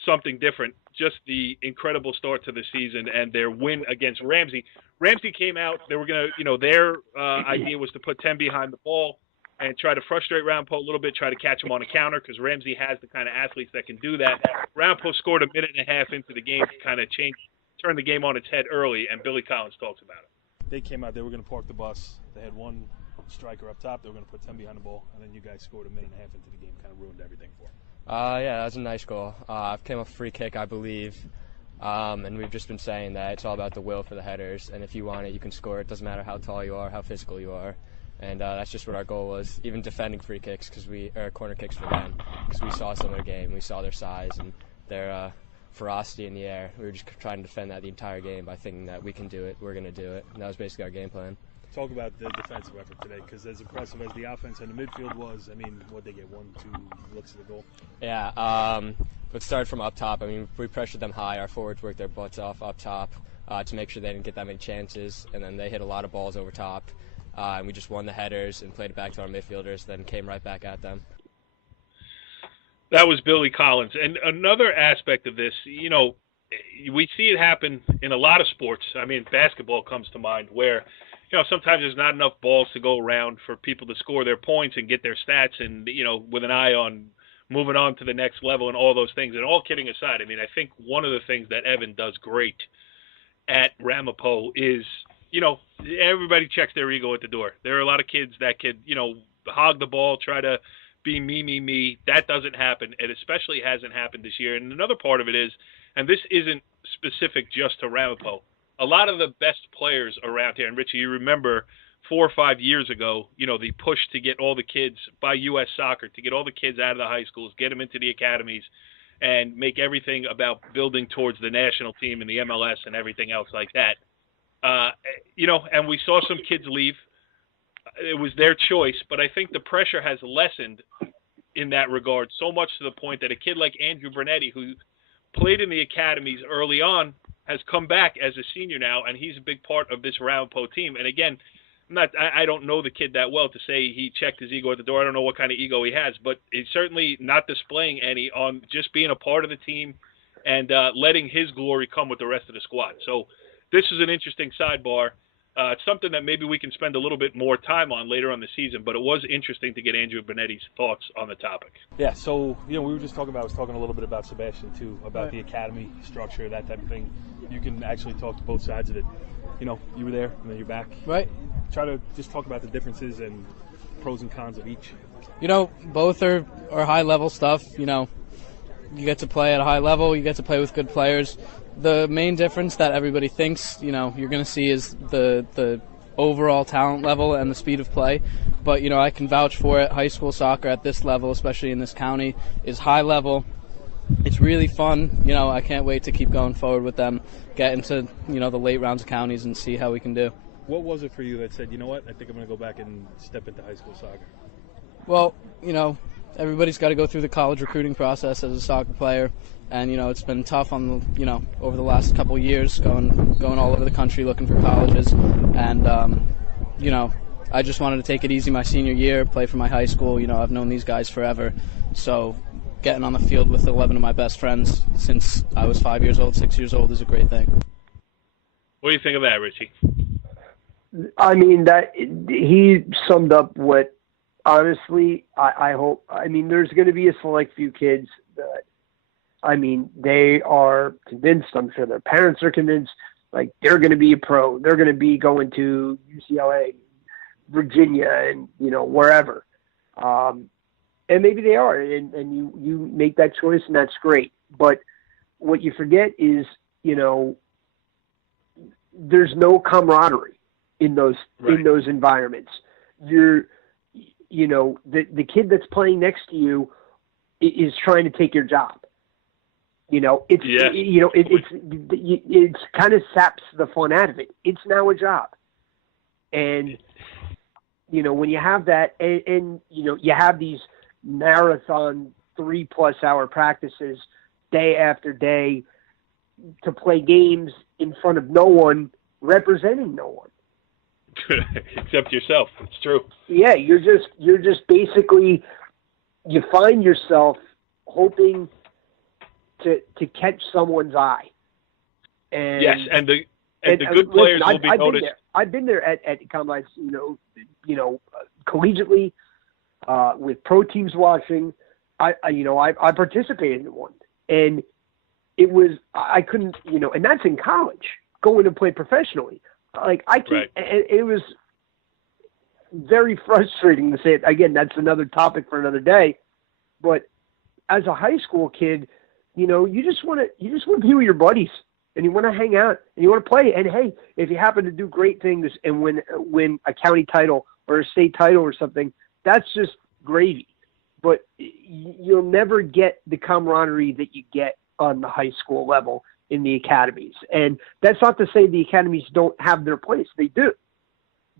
something different. Just the incredible start to the season and their win against Ramsey. Ramsey came out. They were going to, their idea was to put 10 behind the ball and try to frustrate Ramapo a little bit, try to catch him on a counter because Ramsey has the kind of athletes that can do that. Ramapo scored a minute and a half into the game to kind of turn the game on its head early, and Billy Collins talks about it. They came out, they were going to park the bus. They had one striker up top. They were going to put 10 behind the ball, and then you guys scored a minute and a half into the game, kind of ruined everything for them. Yeah, that was a nice goal. Came off a free kick, I believe, and we've just been saying that it's all about the will for the headers, and if you want it, you can score. It doesn't matter how tall you are, how physical you are, and that's just what our goal was. Even defending free kicks, corner kicks for them, because we saw some of their game, we saw their size and their ferocity in the air. We were just trying to defend that the entire game by thinking that we can do it, we're going to do it, and that was basically our game plan. Talk about the defensive effort today, because as impressive as the offense and the midfield was, I mean, what they get, 1-2 looks at the goal? Yeah, it started from up top. I mean, we pressured them high. Our forwards worked their butts off up top to make sure they didn't get that many chances, and then they hit a lot of balls over top, and we just won the headers and played it back to our midfielders, then came right back at them. That was Billy Collins. And another aspect of this, we see it happen in a lot of sports. I mean, basketball comes to mind where, sometimes there's not enough balls to go around for people to score their points and get their stats and, with an eye on moving on to the next level and all those things. And all kidding aside, I mean, I think one of the things that Evan does great at Ramapo is, everybody checks their ego at the door. There are a lot of kids that could, hog the ball, try to be me. That doesn't happen. It especially hasn't happened this year. And another part of it is, and this isn't specific just to Ramapo, a lot of the best players around here, and Richie, you remember 4 or 5 years ago, the push to get all the kids by U.S. Soccer, to get all the kids out of the high schools, get them into the academies, and make everything about building towards the national team and the MLS and everything else like that. And we saw some kids leave. It was their choice, but I think the pressure has lessened in that regard so much to the point that a kid like Andrew Bernetti, who played in the academies early on, has come back as a senior now, and he's a big part of this Ramapo team. And again, I don't know the kid that well to say he checked his ego at the door. I don't know what kind of ego he has, but he's certainly not displaying any on just being a part of the team and letting his glory come with the rest of the squad. So this is an interesting sidebar. It's something that maybe we can spend a little bit more time on later on the season, but it was interesting to get Andrew Benetti's thoughts on the topic. Yeah, so, we were just talking about, I was talking a little bit about Sebastian, too, about the academy structure, that type of thing. You can actually talk to both sides of it. You were there, and then you're back. Right. Try to just talk about the differences and pros and cons of each. Both are high-level stuff. You get to play at a high level. You get to play with good players. The main difference that everybody thinks, you're going to see is the overall talent level and the speed of play. But, I can vouch for it. High school soccer at this level, especially in this county, is high level. It's really fun. I can't wait to keep going forward with them, get into, the late rounds of counties and see how we can do. What was it for you that said, you know what, I think I'm going to go back and step into high school soccer? Well, everybody's got to go through the college recruiting process as a soccer player. And, it's been tough on the, over the last couple of years going all over the country looking for colleges. And, I just wanted to take it easy my senior year, play for my high school. I've known these guys forever. So getting on the field with 11 of my best friends since I was 5 years old, 6 years old is a great thing. What do you think of that, Richie? I mean, that he summed up what, honestly, I hope. I mean, there's going to be a select few kids that, they are convinced. I'm sure their parents are convinced. Like, they're going to be a pro. They're going to be going to UCLA, Virginia, and, wherever. And maybe they are, and you make that choice, and that's great. But what you forget is, there's no camaraderie in those environments. The kid that's playing next to you is trying to take your job. It's kind of saps the fun out of it. It's now a job. And, when you have that and you have these marathon 3+ hour practices day after day to play games in front of no one, representing no one. Except yourself. It's true. Yeah, you're just basically, you find yourself hoping to catch someone's eye. And yes, and the good players will be noticed. I've been there at combines, collegiately, with pro teams watching. I participated in one, and it was, I couldn't, and that's in college, going to play professionally. Like, I can't, it was very frustrating to say it. Again, that's another topic for another day. But as a high school kid, you just want to be with your buddies, and you want to hang out, and you want to play. And hey, if you happen to do great things and win a county title or a state title or something, that's just gravy. But you'll never get the camaraderie that you get on the high school level in the academies. And that's not to say the academies don't have their place. They do.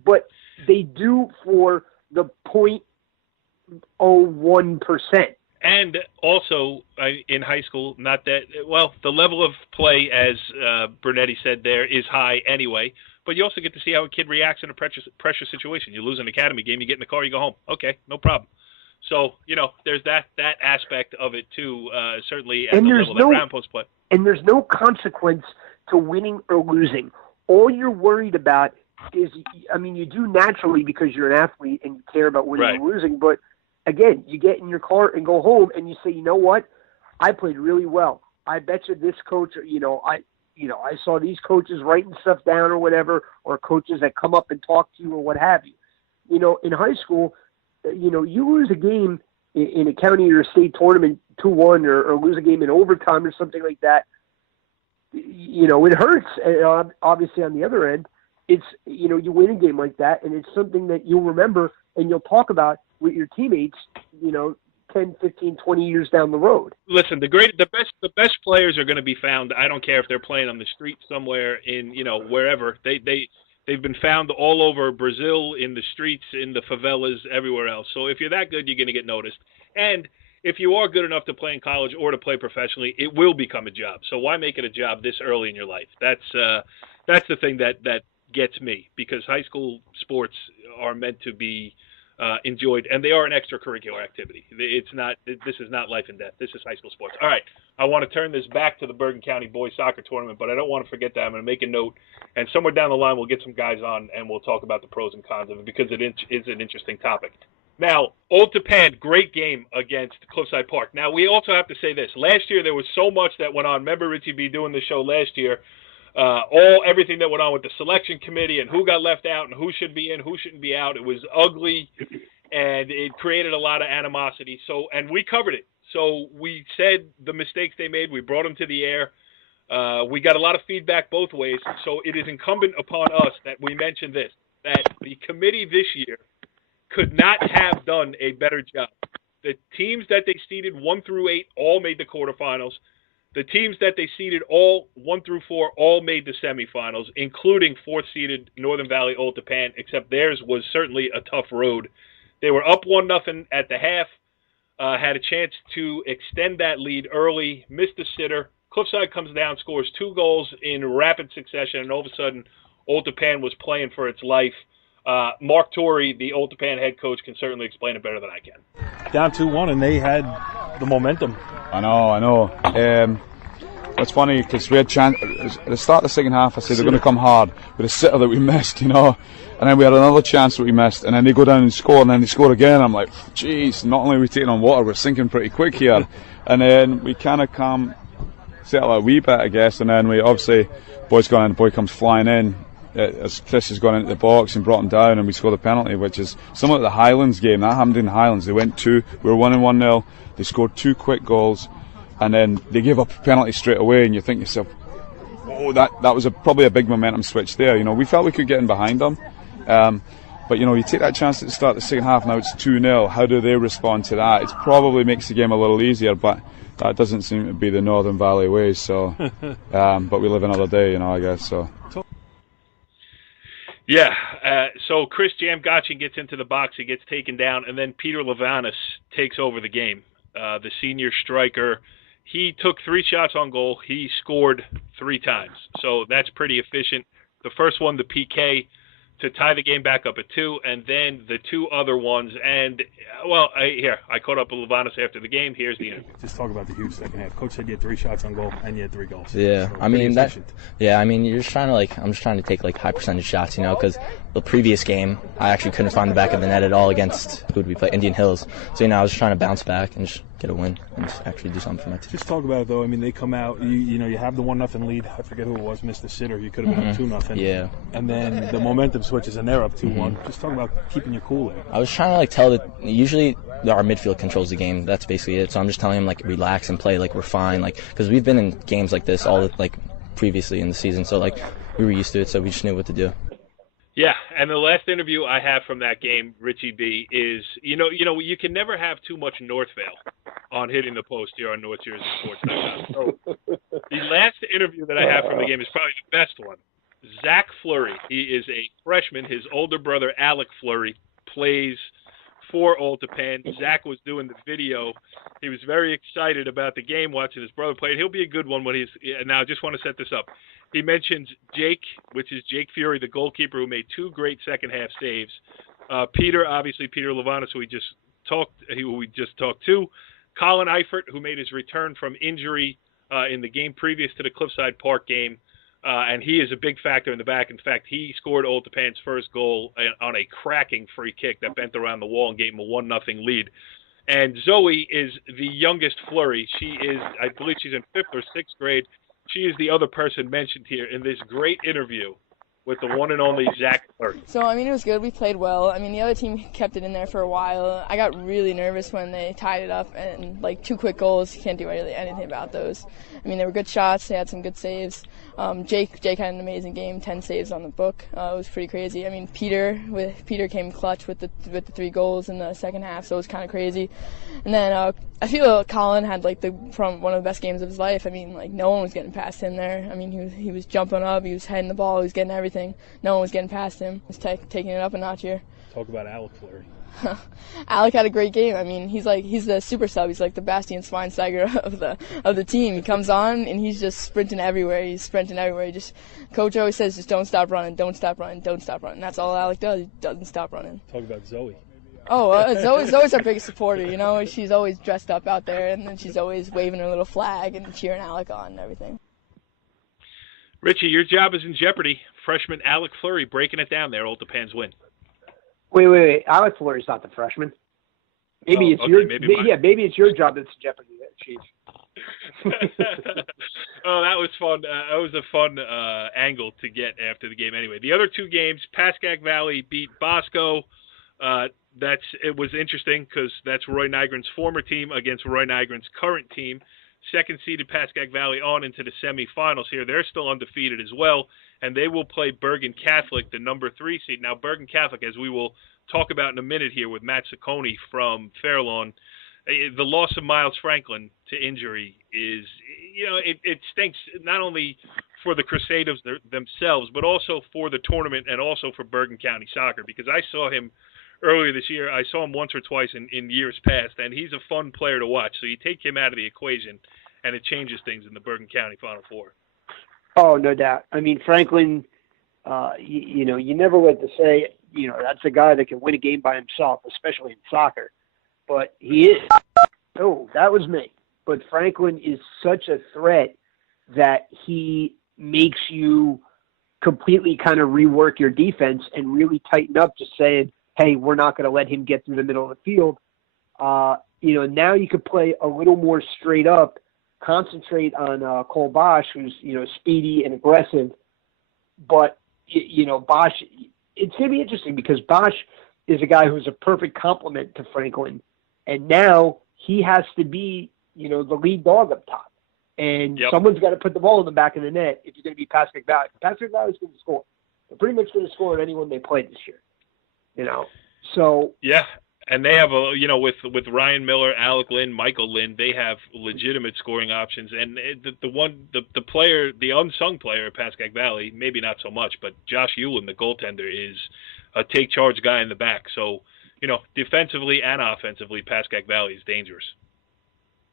But they do for the 0.01%. And also in high school, not that, well, the level of play, as Brunetti said there, is high anyway. But you also get to see how a kid reacts in a pressure situation. You lose an academy game, you get in the car, you go home. Okay, no problem. So, there's that aspect of it too, certainly at the level that Ramapo's play. And there's no consequence to winning or losing. All you're worried about is, you do naturally because you're an athlete and you care about winning or losing, but again, you get in your car and go home and you say, you know what? I played really well. I bet you this coach, I saw these coaches writing stuff down or whatever, or coaches that come up and talk to you or what have you. In high school, you lose a game in a county or a state tournament 2-1 or lose a game in overtime or something like that. It hurts. And obviously on the other end, it's, you win a game like that, and it's something that you'll remember and you'll talk about with your teammates, 10, 15, 20 years down the road. Listen, the best players are going to be found. I don't care if they're playing on the street somewhere in, wherever. They've been found all over Brazil, in the streets, in the favelas, everywhere else. So if you're that good, you're going to get noticed. And if you are good enough to play in college or to play professionally, it will become a job. So why make it a job this early in your life? That's the thing that gets me, because high school sports are meant to be enjoyed, and they are an extracurricular activity. It's not. This is not life and death. This is high school sports. All right, I want to turn this back to the Bergen County boys soccer tournament, but I don't want to forget that. I'm going to make a note, and somewhere down the line we'll get some guys on, and we'll talk about the pros and cons of it, because it is an interesting topic. Now, Old Tappan, great game against Cliffside Park. Now, we also have to say this. Last year there was so much that went on. Remember Richie B doing the show last year. Everything that went on with the selection committee and who got left out and who should be in, who shouldn't be out. It was ugly, and it created a lot of animosity. And we covered it. So we said the mistakes they made. We brought them to the air. We got a lot of feedback both ways. So it is incumbent upon us that we mention this, that the committee this year could not have done a better job. The teams that they seeded 1 through 8 all made the quarterfinals. The teams that they seeded all 1 through 4 all made the semifinals, including 4th-seeded Northern Valley Old Tappan, except theirs was certainly a tough road. They were up 1-0 at the half, had a chance to extend that lead early, missed a sitter. Cliffside comes down, scores 2 goals in rapid succession, and all of a sudden Old Tappan was playing for its life. Mark Torrey, the Old Tappan head coach, can certainly explain it better than I can. Down 2-1, and they had the momentum. I know. It's funny because we had chance at the start of the second half. I said they're going to come hard with a sitter that we missed, and then we had another chance that we missed, and then they go down and score, and then they score again. I'm like, geez, not only are we taking on water, we're sinking pretty quick here. And then we kind of settle a wee bit, I guess, and then we obviously boy comes flying in as Chris has gone into the box and brought him down, and we scored a penalty, which is similar to the Highlands game. That happened in the Highlands. They went 2, we were 1-1-0. They scored 2 quick goals, and then they gave up a penalty straight away, and you think to yourself, oh, that was probably a big momentum switch there. We felt we could get in behind them, but you take that chance at the start of the second half. Now it's 2-0. How do they respond to that? It probably makes the game a little easier, but that doesn't seem to be the Northern Valley way. So, but we live another day, I guess. So. Yeah, so Chris Jamgotchin gets into the box, he gets taken down, and then Peter Levanis takes over the game. The senior striker, he took 3 shots on goal, he scored 3 times, so that's pretty efficient. The first one, the PK, to tie the game back up at 2, and then the 2 other ones. And, well, I caught up with Levanos after the game. Here's the interview. Just talk about the huge second half. Coach said you had 3 shots on goal, and you had 3 goals. Yeah, so I mean, you're just trying to, I'm just trying to take, high percentage shots, because the previous game, I actually couldn't find the back of the net at all against, who did we play, Indian Hills. So, I was just trying to bounce back and just get a win and just actually do something for my team. Just talk about it, though. I mean, they come out, you have the 1-0 lead. I forget who it was, Mr. Sitter. You could have been up 2-0. Yeah. And then the momentum switches, and they're up 2-1. Just talk about keeping your cool there. I was trying to, tell that usually our midfield controls the game. That's basically it. So I'm just telling him, relax and play, we're fine. Because we've been in games like this previously in the season. So, we were used to it, so we just knew what to do. Yeah, and the last interview I have from that game, Richie B, is, you can never have too much Northvale on Hitting the Post here on NorthJerseySports.com. The last interview that I have from the game is probably the best one. Zach Fleury. He is a freshman. His older brother, Alec Fleury, plays for Old Tappan. Zach was doing the video. He was very excited about the game, watching his brother play. He'll be a good one when he's – now, I just want to set this up. He mentions Jake, which is Jake Fury, the goalkeeper, who made 2 great second-half saves. Peter Levanos, who we just talked to. Colin Eifert, who made his return from injury in the game previous to the Cliffside Park game. And he is a big factor in the back. In fact, he scored Old Tappan's first goal on a cracking free kick that bent around the wall and gave him a 1-0 lead. And Zoe is the youngest Fleury. She is, I believe she's in 5th or 6th grade. She is the other person mentioned here in this great interview with the one and only Zach Fleury. So, it was good. We played well. The other team kept it in there for a while. I got really nervous when they tied it up, and 2 quick goals, you can't do really anything about those. They were good shots. They had some good saves. Jake had an amazing game, 10 saves on the book. It was pretty crazy. Peter came clutch with the 3 goals in the second half, so it was kind of crazy. And then I feel Colin had from one of the best games of his life. No one was getting past him there. He was jumping up, he was heading the ball, he was getting everything. No one was getting past him. He was taking it up a notch here. Talk about Alec Fleury. Alec had a great game. He's the super sub. He's like the Bastian Schweinsteiger of the team. He comes on and he's just sprinting everywhere. Coach always says, just don't stop running, don't stop running, don't stop running. That's all Alec does. He doesn't stop running. Talk about Zoe. Zoe's our biggest supporter. She's always dressed up out there, and then she's always waving her little flag and cheering Alec on and everything. Richie, your job is in jeopardy. Freshman Alec Fleury breaking it down there. Old Tappan's win. Wait. Alex Fleury's not the freshman. Maybe it's your job that's in jeopardy, Chief. Oh, that was fun. That was a fun angle to get after the game. Anyway, the other 2 games, Passaic Valley beat Bosco. It was interesting because that's Roy Nygren's former team against Roy Nygren's current team. Second-seeded Passaic Valley on into the semifinals here. They're still undefeated as well, and they will play Bergen Catholic, the number 3 seed. Now, Bergen Catholic, as we will talk about in a minute here with Matt Cecconi from Fairlawn, the loss of Miles Franklin to injury is, it stinks not only for the Crusaders themselves, but also for the tournament and also for Bergen County soccer, because I saw him earlier this year. I saw him once or twice in years past, and he's a fun player to watch. So you take him out of the equation, and it changes things in the Bergen County Final Four. Oh, no doubt. Franklin, you never like to say, that's a guy that can win a game by himself, especially in soccer. But he is. Oh, that was me. But Franklin is such a threat that he makes you completely kind of rework your defense and really tighten up, just saying, hey, we're not going to let him get through the middle of the field. Now you could play a little more straight up, concentrate on Cole Bosch, who's, speedy and aggressive. But, Bosch, it's going to be interesting because Bosch is a guy who's a perfect complement to Franklin. And now he has to be, the lead dog up top. And someone's got to put the ball in the back of the net if you're going to be Passaic Valley. Passaic Valley's going to score. They're pretty much going to score on anyone they play this year. So yeah, and they have with Ryan Miller, Alec Lynn, Michael Lynn, they have legitimate scoring options. And the player, the unsung player at Passaic Valley, maybe not so much, but Josh Hewlin, the goaltender, is a take charge guy in the back. So defensively and offensively, Passaic Valley is dangerous.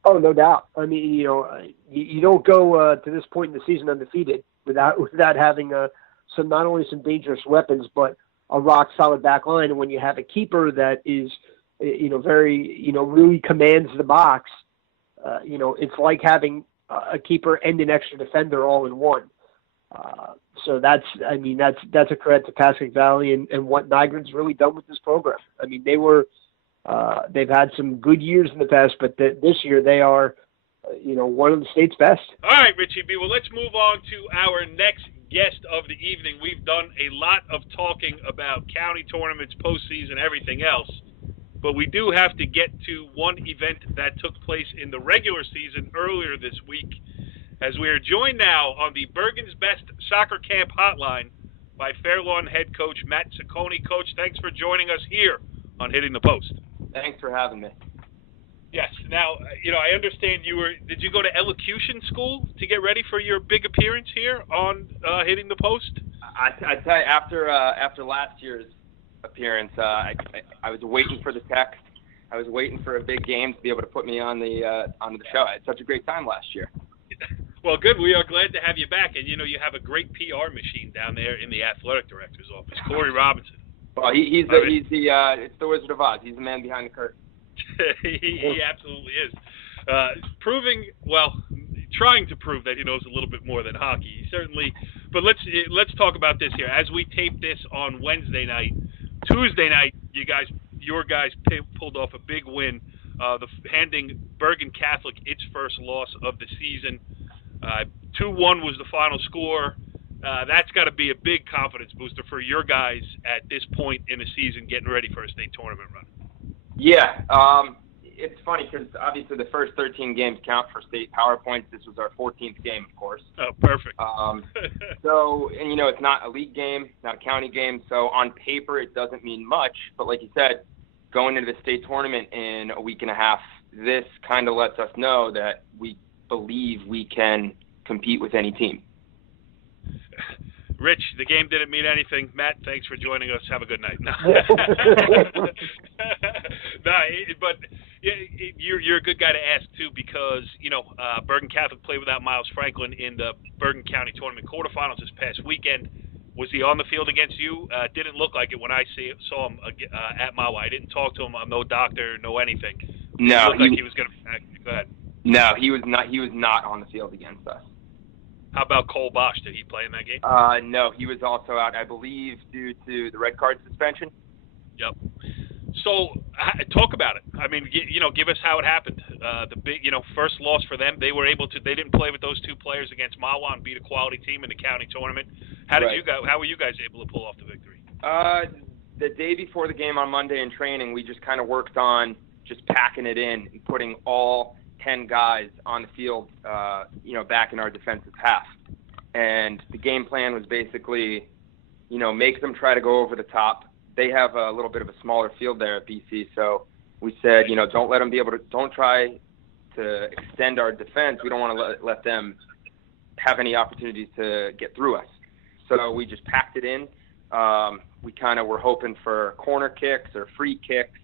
Oh, no doubt. You don't go to this point in the season undefeated without having not only some dangerous weapons, but a rock solid back line. And when you have a keeper that is, very, really commands the box, it's like having a keeper and an extra defender all in one. So that's a credit to Passaic Valley and what Nygren's really done with this program. I mean, they've had some good years in the past, but this year they are, one of the state's best. All right, Richie B. Well, let's move on to our next guest of the evening. We've done a lot of talking about county tournaments, postseason, everything else, but we do have to get to one event that took place in the regular season earlier this week, as we are joined now on the Bergen's Best Soccer Camp hotline by Fairlawn head coach Matt Cecconi. Coach, thanks for joining us here on Hitting the Post. Thanks for having me. Yes. Now, I understand did you go to elocution school to get ready for your big appearance here on Hitting the Post? I tell you, after last year's appearance, I was waiting for the text. I was waiting for a big game to be able to put me on the show. I had such a great time last year. Well, good. We are glad to have you back. And, you have a great PR machine down there in the athletic director's office, Corey Robinson. Well, it's the Wizard of Oz. He's the man behind the curtain. he absolutely is. Trying to prove that he knows a little bit more than hockey. He certainly. But let's talk about this here. As we tape this on Wednesday night, Tuesday night, your guys pulled off a big win, handing Bergen Catholic its first loss of the season. 2-1 was the final score. That's got to be a big confidence booster for your guys at this point in the season, getting ready for a state tournament run. Yeah, it's funny because obviously the first 13 games count for state power points. This was our 14th game, of course. Oh, perfect. It's not a league game, not a county game, so on paper it doesn't mean much. But like you said, going into the state tournament in a week and a half, this kind of lets us know that we believe we can compete with any team. Rich, the game didn't mean anything. Matt, thanks for joining us. Have a good night. No. But you're a good guy to ask, too, because, Bergen Catholic played without Miles Franklin in the Bergen County tournament quarterfinals this past weekend. Was he on the field against you? Didn't look like it when I saw him at Maui. I didn't talk to him. I'm no doctor, no anything. No. It looked like he was going to – go ahead. No, he was not. He was not on the field against us. How about Cole Bosch? Did he play in that game? No, he was also out, I believe, due to the red card suspension. Yep. So, talk about it. I mean, give us how it happened. The big, first loss for them. They didn't play with those two players against Mawa and beat a quality team in the county tournament. How were you guys able to pull off the victory? The day before the game on Monday in training, we just kind of worked on just packing it in and putting all 10 guys on the field, back in our defensive half. And the game plan was basically, make them try to go over the top. They have a little bit of a smaller field there at BC, so we said, don't let them don't try to extend our defense. We don't want to let them have any opportunities to get through us. So we just packed it in. We kind of were hoping for corner kicks or free kicks.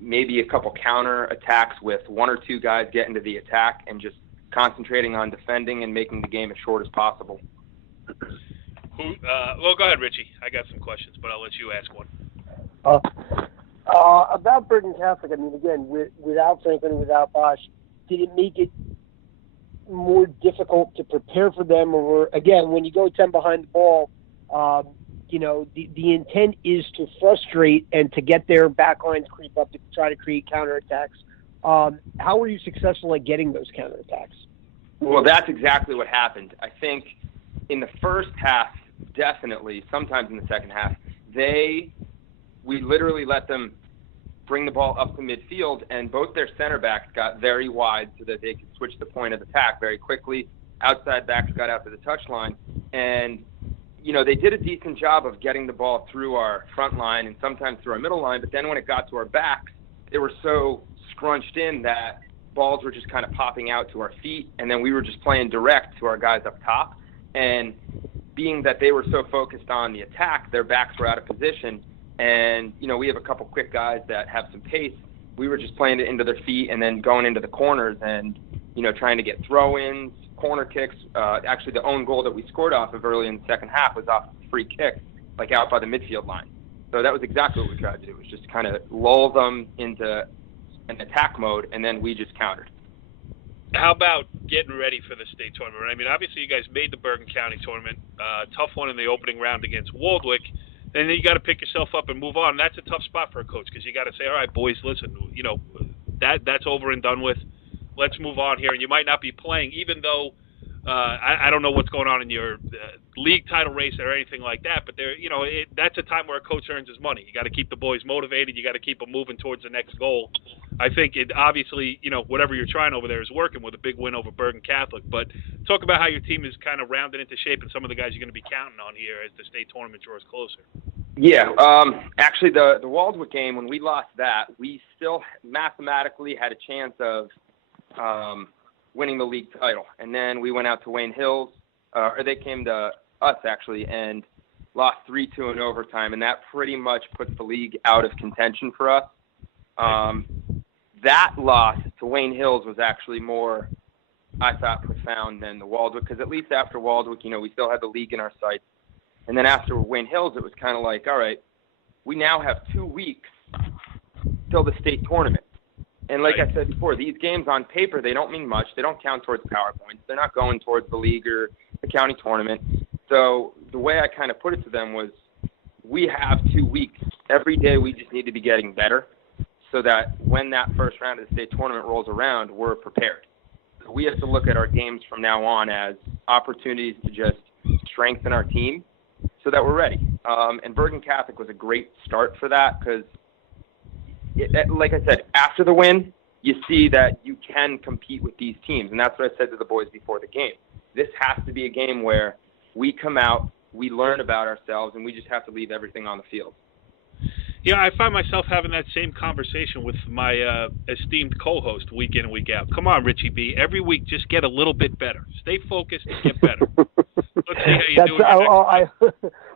Maybe a couple counter attacks with one or two guys getting to the attack and just concentrating on defending and making the game as short as possible. Well, go ahead, Richie. I got some questions, but I'll let you ask one. About Bergen Catholic, I mean, again, without Franklin, without Bosch, did it make it more difficult to prepare for them? Or, again, when you go 10 behind the ball, the intent is to frustrate and to get their back lines creep up to try to create counterattacks. How were you successful at getting those counterattacks? Well, that's exactly what happened. I think in the first half, definitely, sometimes in the second half, we literally let them bring the ball up to midfield, and both their center backs got very wide so that they could switch the point of attack very quickly. Outside backs got out to the touchline, and they did a decent job of getting the ball through our front line and sometimes through our middle line, but then when it got to our backs, they were so scrunched in that balls were just kind of popping out to our feet, and then we were just playing direct to our guys up top. And being that they were so focused on the attack, their backs were out of position, and, we have a couple quick guys that have some pace. We were just playing it into their feet and then going into the corners and, trying to get throw-ins, corner kicks. Actually, the own goal that we scored off of early in the second half was off a free kick. like out by the midfield line. So that was exactly what we tried to do, was just kind of lull them into an attack mode, and then we just countered. How about getting ready for the state tournament? I mean, obviously you guys made the Bergen County tournament, tough one in the opening round against Waldwick. Then you got to pick yourself up and move on. That's a tough spot for a coach, because you got to say, all right, boys, listen, that's over and done with. Let's move on here. And you might not be playing, even though I don't know what's going on in your league title race or anything like that, but that's a time where a coach earns his money. You got to keep the boys motivated. You got to keep them moving towards the next goal. I think it obviously, whatever you're trying over there is working with a big win over Bergen Catholic. But talk about how your team is kind of rounded into shape and some of the guys you're going to be counting on here as the state tournament draws closer. Yeah, actually the Waldwick game, when we lost that, we still mathematically had a chance of winning the league title. And then we went out to Wayne Hills, or they came to us actually, and lost 3-2 in overtime, and that pretty much puts the league out of contention for us. That loss to Wayne Hills was actually more, I thought, profound than the Waldwick, because at least after Waldwick, we still had the league in our sights. And then after Wayne Hills, it was kind of like, all right, we now have 2 weeks till the state tournament. And like I said before, these games on paper, they don't mean much. They don't count towards PowerPoints. They're not going towards the league or the county tournament. So the way I kind of put it to them was, we have 2 weeks. Every day we just need to be getting better so that when that first round of the state tournament rolls around, we're prepared. So we have to look at our games from now on as opportunities to just strengthen our team so that we're ready. And Bergen Catholic was a great start for that, because like I said, after the win, you see that you can compete with these teams. And that's what I said to the boys before the game. This has to be a game where we come out, we learn about ourselves, and we just have to leave everything on the field. Yeah, I find myself having that same conversation with my esteemed co-host week in and week out. Come on, Richie B. Every week, just get a little bit better. Stay focused and get better. Let's see how you do.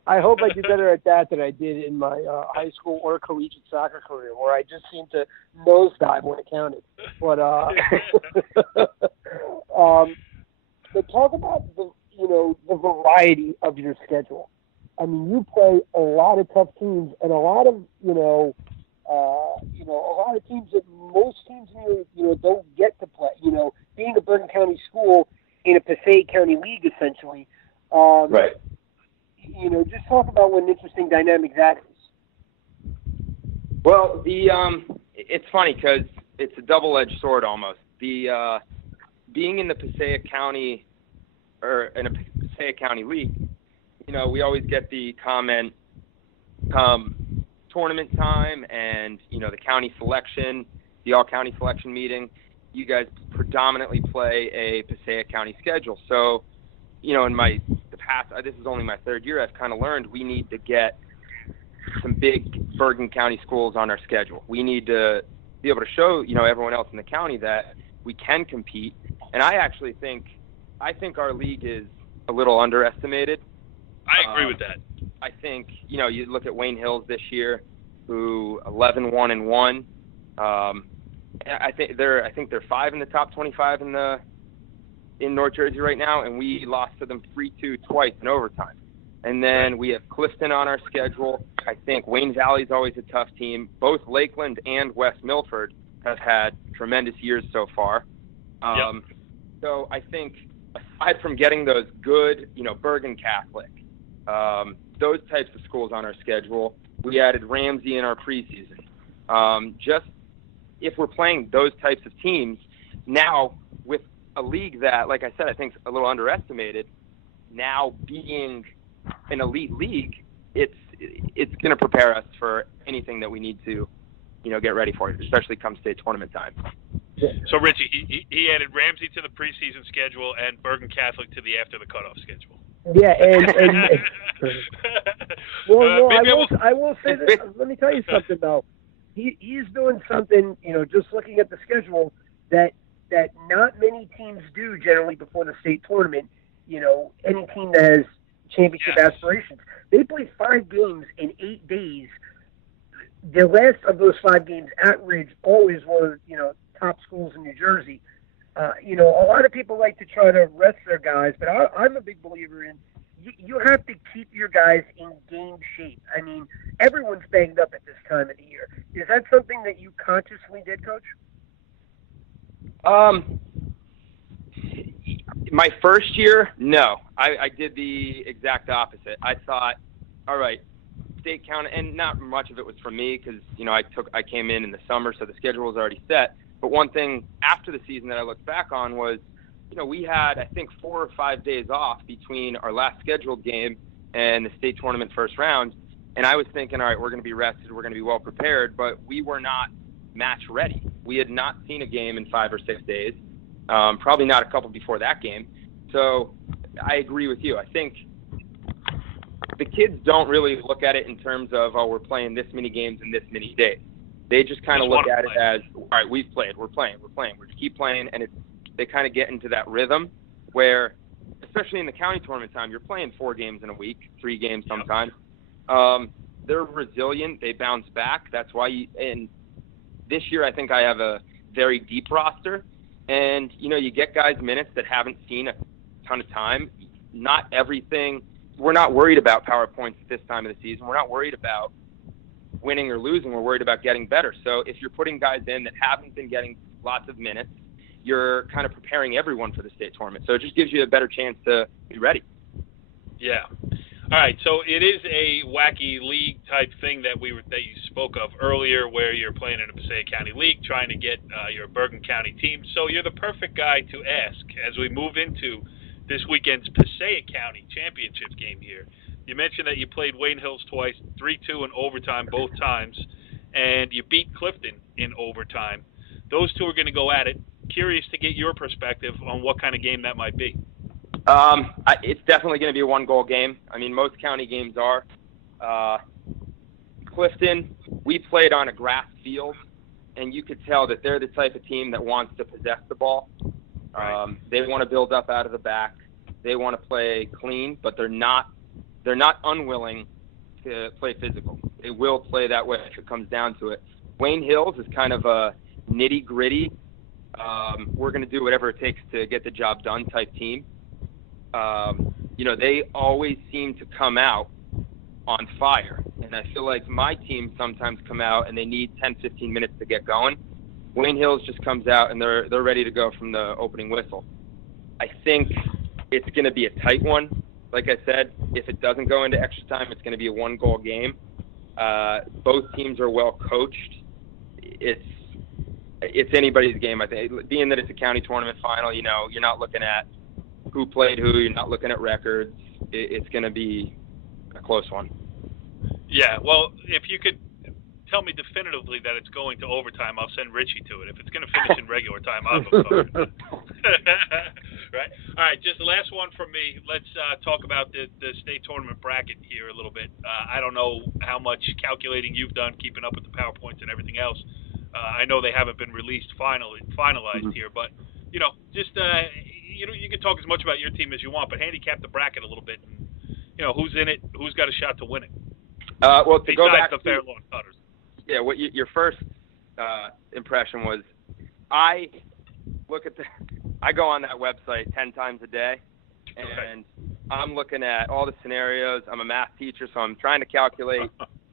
I hope I do better at that than I did in my high school or collegiate soccer career, where I just seemed to nosedive when it counted. But but talk about the variety of your schedule. I mean, you play a lot of tough teams and a lot of a lot of teams that most teams don't get to play. Being a Bergen County school in a Passaic County league, essentially. Right. Just talk about what an interesting dynamic that is. Well, it's funny because it's a double-edged sword almost. The being in the Passaic County or in a Passaic County league, we always get the comment come tournament time and the county selection, the all-county selection meeting. You guys predominantly play a Passaic County schedule, so in the past, this is only my third year, I've kind of learned we need to get some big Bergen County schools on our schedule. We need to be able to show, everyone else in the county that we can compete. And I actually think our league is a little underestimated. I agree with that. I think, you look at Wayne Hills this year, who 11-1-1. I think they're 5 in the top 25 in North Jersey right now, and we lost to them 3-2 twice in overtime. And then we have Clifton on our schedule. I think Wayne Valley's always a tough team. Both Lakeland and West Milford have had tremendous years so far. So I think aside from getting those good, Bergen Catholic, those types of schools on our schedule, we added Ramsey in our preseason. Just if we're playing those types of teams, now with a league that, like I said, I think is a little underestimated, now being an elite league, it's going to prepare us for anything that we need to, get ready for, especially come state tournament time. So, Richie, he added Ramsey to the preseason schedule and Bergen Catholic to the after the cutoff schedule. Yeah, I will say this. Let me tell you something though. He's doing something, just looking at the schedule that not many teams do generally before the state tournament. Any team that has championship aspirations, they play 5 games in 8 days. The last of those 5 games at Ridge always were, top schools in New Jersey. A lot of people like to try to rest their guys, but I'm a big believer in, you have to keep your guys in game shape. I mean, everyone's banged up at this time of the year. Is that something that you consciously did, Coach? My first year, no. I did the exact opposite. I thought, all right, State County, and not much of it was from me because, I came in the summer, so the schedule was already set. But one thing after the season that I looked back on was, we had, I think, 4 or 5 days off between our last scheduled game and the state tournament first round. And I was thinking, all right, we're going to be rested, we're going to be well prepared, but we were not match ready. We had not seen a game in 5 or 6 days, probably not a couple before that game. So I agree with you. I think the kids don't really look at it in terms of, we're playing this many games in this many days. They just kind of look at it as, all right, we've played, we're playing, we just keep playing, and they kind of get into that rhythm where, especially in the county tournament time, you're playing 4 games in a week, 3 games sometimes. They're resilient, they bounce back. That's why and this year I think I have a very deep roster, and you get guys minutes that haven't seen a ton of time. Not everything. We're not worried about PowerPoints at this time of the season. We're not worried about winning or losing. We're worried about getting better. So if you're putting guys in that haven't been getting lots of minutes, you're kind of preparing everyone for the state tournament. So it just gives you a better chance to be ready. Yeah. All right. So it is a wacky league type thing that you spoke of earlier, where you're playing in a Passaic County league, trying to get your Bergen County team. So you're the perfect guy to ask as we move into this weekend's Passaic County championship game here. You mentioned that you played Wayne Hills twice, 3-2 in overtime both times, and you beat Clifton in overtime. Those two are going to go at it. Curious to get your perspective on what kind of game that might be. It's definitely going to be a 1-goal game. I mean, most county games are. Clifton, we played on a grass field, and you could tell that they're the type of team that wants to possess the ball. They want to build up out of the back. They want to play clean, but they're not unwilling to play physical. They will play that way if it comes down to it. Wayne Hills is kind of a nitty-gritty, we're going to do whatever it takes to get the job done type team. They always seem to come out on fire. And I feel like my team sometimes come out and they need 10, 15 minutes to get going. Wayne Hills just comes out and they're ready to go from the opening whistle. I think it's going to be a tight one. Like I said, if it doesn't go into extra time, it's going to be a 1-goal game. Both teams are well coached. It's anybody's game, I think. Being that it's a county tournament final, you're not looking at who played who. You're not looking at records. It's going to be a close one. Yeah, well, if you could tell me definitively that it's going to overtime, I'll send Richie to it. If it's going to finish in regular time, I'll go covered. Right? All right, just the last one from me. Let's talk about the state tournament bracket here a little bit. I don't know how much calculating you've done, keeping up with the PowerPoints and everything else. I know they haven't been released finalized here, but you can talk as much about your team as you want, but handicap the bracket a little bit. And, who's in it? Who's got a shot to win it? Well, to go back to the Fair Lawn Cutters. Yeah, what your first impression was, I go on that website 10 times a day, and I'm looking at all the scenarios. I'm a math teacher, so I'm trying to calculate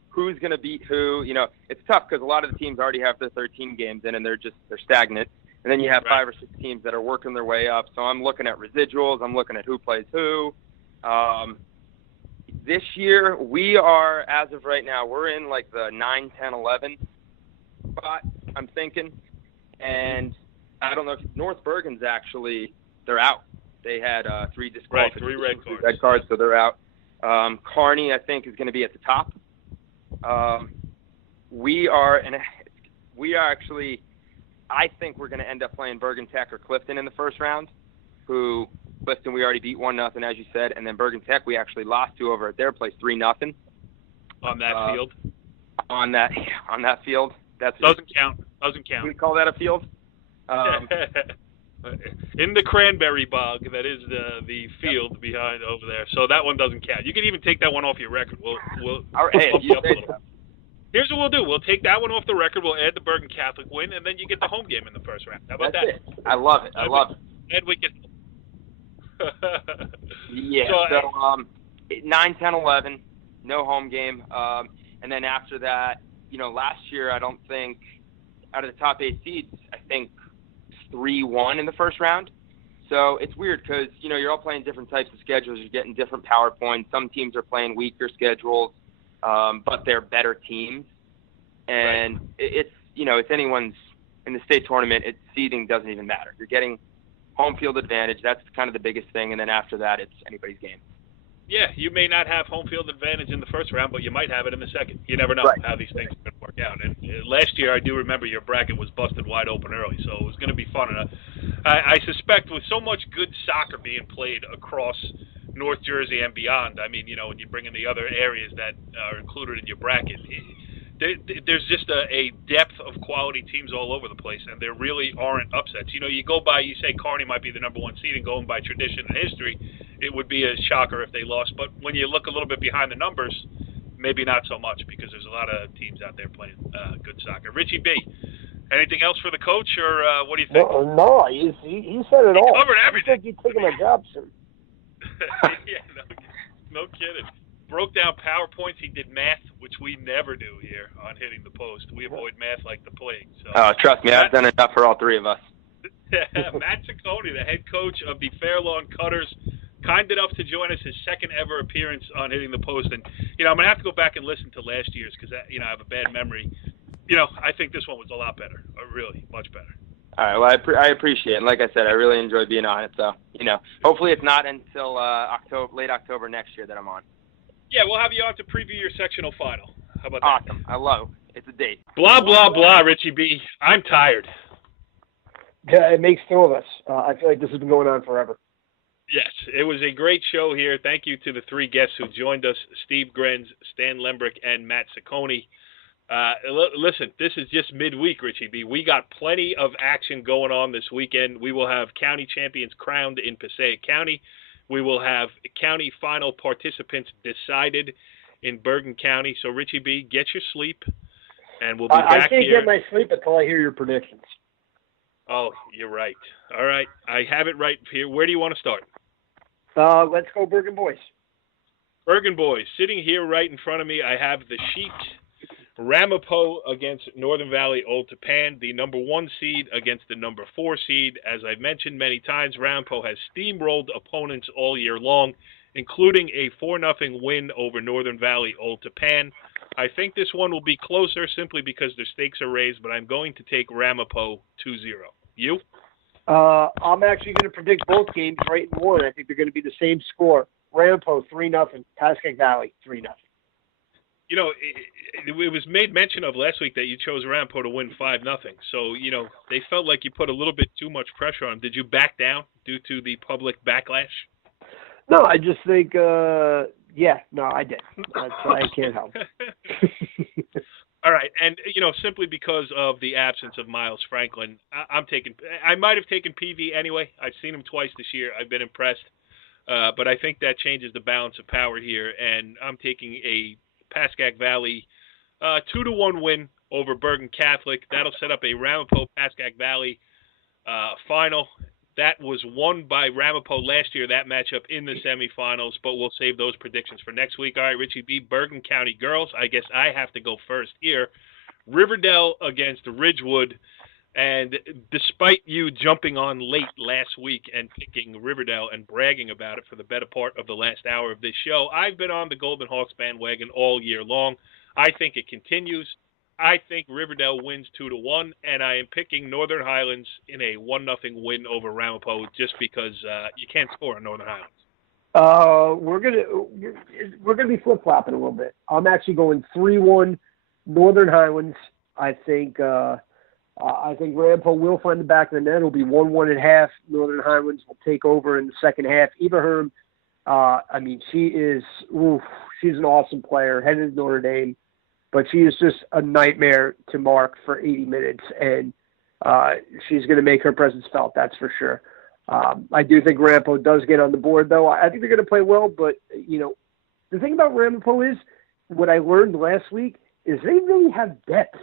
who's going to beat who. It's tough because a lot of the teams already have their 13 games in, and they're stagnant. And then you have 5 or 6 teams that are working their way up. So I'm looking at residuals. I'm looking at who plays who. This year, we are, as of right now, we're in like the 9, 10, 11 spot, I'm thinking. And I don't know if North Bergen's actually, they're out. They had 3 disqualifications. 3 red cards. 3 red cards, so they're out. Kearney, I think, is going to be at the top. We are actually, I think we're going to end up playing Bergen Tech or Clifton in the first round, Clifton we already beat 1-0, as you said, and then Bergen Tech we actually lost to over at their place 3-0. On that field? On that field. Doesn't count. We call that a field? In the cranberry bog, that is the field behind over there. So that one doesn't count. You can even take that one off your record. We'll Here's what we'll do. We'll take that one off the record. We'll add the Bergen Catholic win, and then you get the home game in the first round. How about That's it. I love it. And we can. Yeah. 9, 10, 11, no home game. And then after that, last year, I don't think out of the top 8 seeds, I think 3 won in the first round. So it's weird because, you're all playing different types of schedules. You're getting different power points. Some teams are playing weaker schedules, but they're better teams. And it's anyone's in the state tournament. Seeding doesn't even matter. You're getting home field advantage. That's kind of the biggest thing. And then after that, it's anybody's game. Yeah, you may not have home field advantage in the first round, but you might have it in the second. You never know how these things are going to work out. And last year, I do remember your bracket was busted wide open early, so it was going to be fun. And I suspect with so much good soccer being played across North Jersey and beyond, I mean, when you bring in the other areas that are included in your bracket, there's just a depth of quality teams all over the place, and there really aren't upsets. You go by, you say Kearney might be the number 1 seed, and going by tradition and history, it would be a shocker if they lost. But when you look a little bit behind the numbers, maybe not so much, because there's a lot of teams out there playing good soccer. Richie B, anything else for the coach, or what do you think? No, he said it all. Covered everything. He's taking my job soon. Yeah, no kidding. Broke down PowerPoints. He did math, which we never do here on Hitting the Post. We avoid math like the plague. So. Trust me, I've done enough for all 3 of us. Matt Cecconi, the head coach of the Fairlawn Cutters, kind enough to join us, his second ever appearance on Hitting the Post. And, I'm going to have to go back and listen to last year's because, I have a bad memory. I think this one was a lot better, really, much better. All right, well, I appreciate it. And like I said, I really enjoyed being on it. So, hopefully it's not until late October next year that I'm on. Yeah, we'll have you on to preview your sectional final. How about that? Awesome. I love it. It's a date. Blah, blah, blah, Richie B. I'm tired. Yeah, it makes 2 of us. I feel like this has been going on forever. Yes, it was a great show here. Thank you to the 3 guests who joined us, Steve Grenz, Stan Lembryck, and Matt Cecconi. Listen, this is just midweek, Richie B. We got plenty of action going on this weekend. We will have county champions crowned in Passaic County. We will have county final participants decided in Bergen County. So, Richie B., get your sleep, and we'll be back here. I can't get my sleep until I hear your predictions. Oh, you're right. All right. I have it right here. Where do you want to start? Let's go Bergen boys. Bergen boys. Sitting here right in front of me, I have the sheet. Ramapo against Northern Valley Old Tappan, the number 1 seed against the number 4 seed. As I've mentioned many times, Ramapo has steamrolled opponents all year long, including a 4-0 win over Northern Valley Old Tappan. I think this one will be closer simply because the stakes are raised, but I'm going to take Ramapo 2-0. You? I'm actually going to predict both games right in one. I think they're going to be the same score. Ramapo 3-0, Passaic Valley 3-0. It was made mention of last week that you chose Ramapo to win 5-0. So, they felt like you put a little bit too much pressure on them. Did you back down due to the public backlash? No, I just think, I did. I can't help. All right, and, simply because of the absence of Miles Franklin, I might have taken PV anyway. I've seen him twice this year. I've been impressed. But I think that changes the balance of power here, and I'm taking a Passaic Valley 2-1 win over Bergen Catholic. That'll set up a Ramapo Passaic Valley final. That was won by Ramapo last year, that matchup in the semifinals, but we'll save those predictions for next week. All right, Richie B, Bergen County girls. I guess I have to go first here. River Dell against Ridgewood. And despite you jumping on late last week and picking River Dell and bragging about it for the better part of the last hour of this show, I've been on the Golden Hawks bandwagon all year long. I think it continues. I think River Dell wins 2-1, and I am picking Northern Highlands in a 1-0 win over Ramapo just because you can't score on Northern Highlands. We're gonna be flip flopping a little bit. I'm actually going 3-1 Northern Highlands. I think Ramapo will find the back of the net. It'll be 1-1 at half. Northern Highlands will take over in the second half. Eva Herm, she's an awesome player, headed to Notre Dame, but she is just a nightmare to mark for 80 minutes, and she's going to make her presence felt, that's for sure. I do think Ramapo does get on the board, though. I think they're going to play well, but, the thing about Ramapo is, what I learned last week is they really have depth.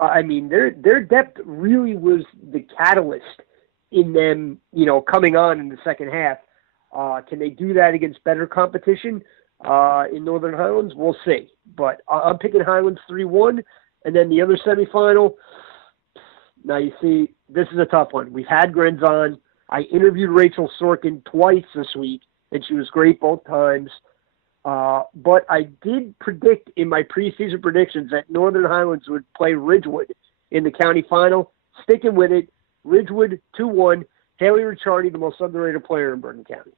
Their depth really was the catalyst in them, coming on in the second half. Can they do that against better competition in Northern Highlands? We'll see. But I'm picking Highlands 3-1. And then the other semifinal, now you see, this is a tough one. We've had Grenz on. I interviewed Rachel Sorkin twice this week, and she was great both times. But I did predict in my preseason predictions that Northern Highlands would play Ridgewood in the county final. Sticking with it, Ridgewood 2-1. Haley Ricciardi, the most underrated player in Bergen County.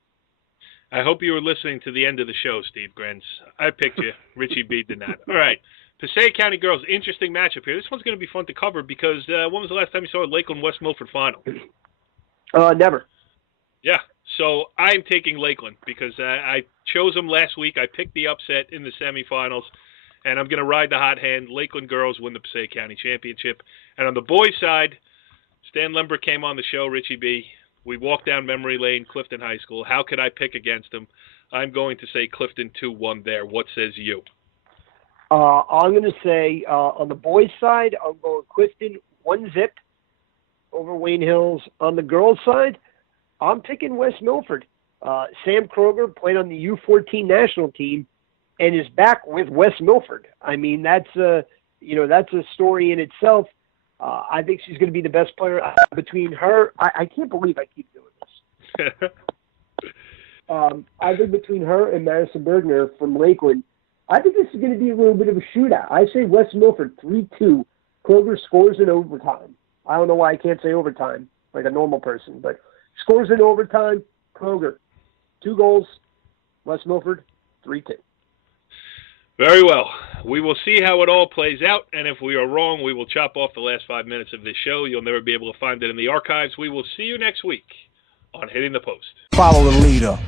I hope you were listening to the end of the show, Steve Grenz. I picked you. Richie B did not. All right. Passaic County girls, interesting matchup here. This one's going to be fun to cover because when was the last time you saw a Lakeland-West Milford final? Never. Yeah. So I'm taking Lakeland because I chose them last week. I picked the upset in the semifinals, and I'm going to ride the hot hand. Lakeland girls win the Passaic County championship. And on the boys' side, Stan Lembryck came on the show, Richie B. We walked down memory lane, Clifton High School. How could I pick against him? I'm going to say Clifton 2-1 there. What says you? I'm going to say on the boys' side, I'm going Clifton 1-0 over Wayne Hills. On the girls' side, I'm picking West Milford. Sam Kroger played on the U14 national team and is back with West Milford. I mean, that's a story in itself. I think she's going to be the best player between her. I can't believe I keep doing this. I think between her and Madison Bergner from Lakeland, I think this is going to be a little bit of a shootout. I say West Milford 3-2. Kroger scores in overtime. I don't know why I can't say overtime like a normal person, but scores in overtime. Kroger 2 goals. West Milford 3-2. Very well. We will see how it all plays out, and if we are wrong, we will chop off the last 5 minutes of this show. You'll never be able to find it in the archives. We will see you next week on Hitting the Post. Follow the leader.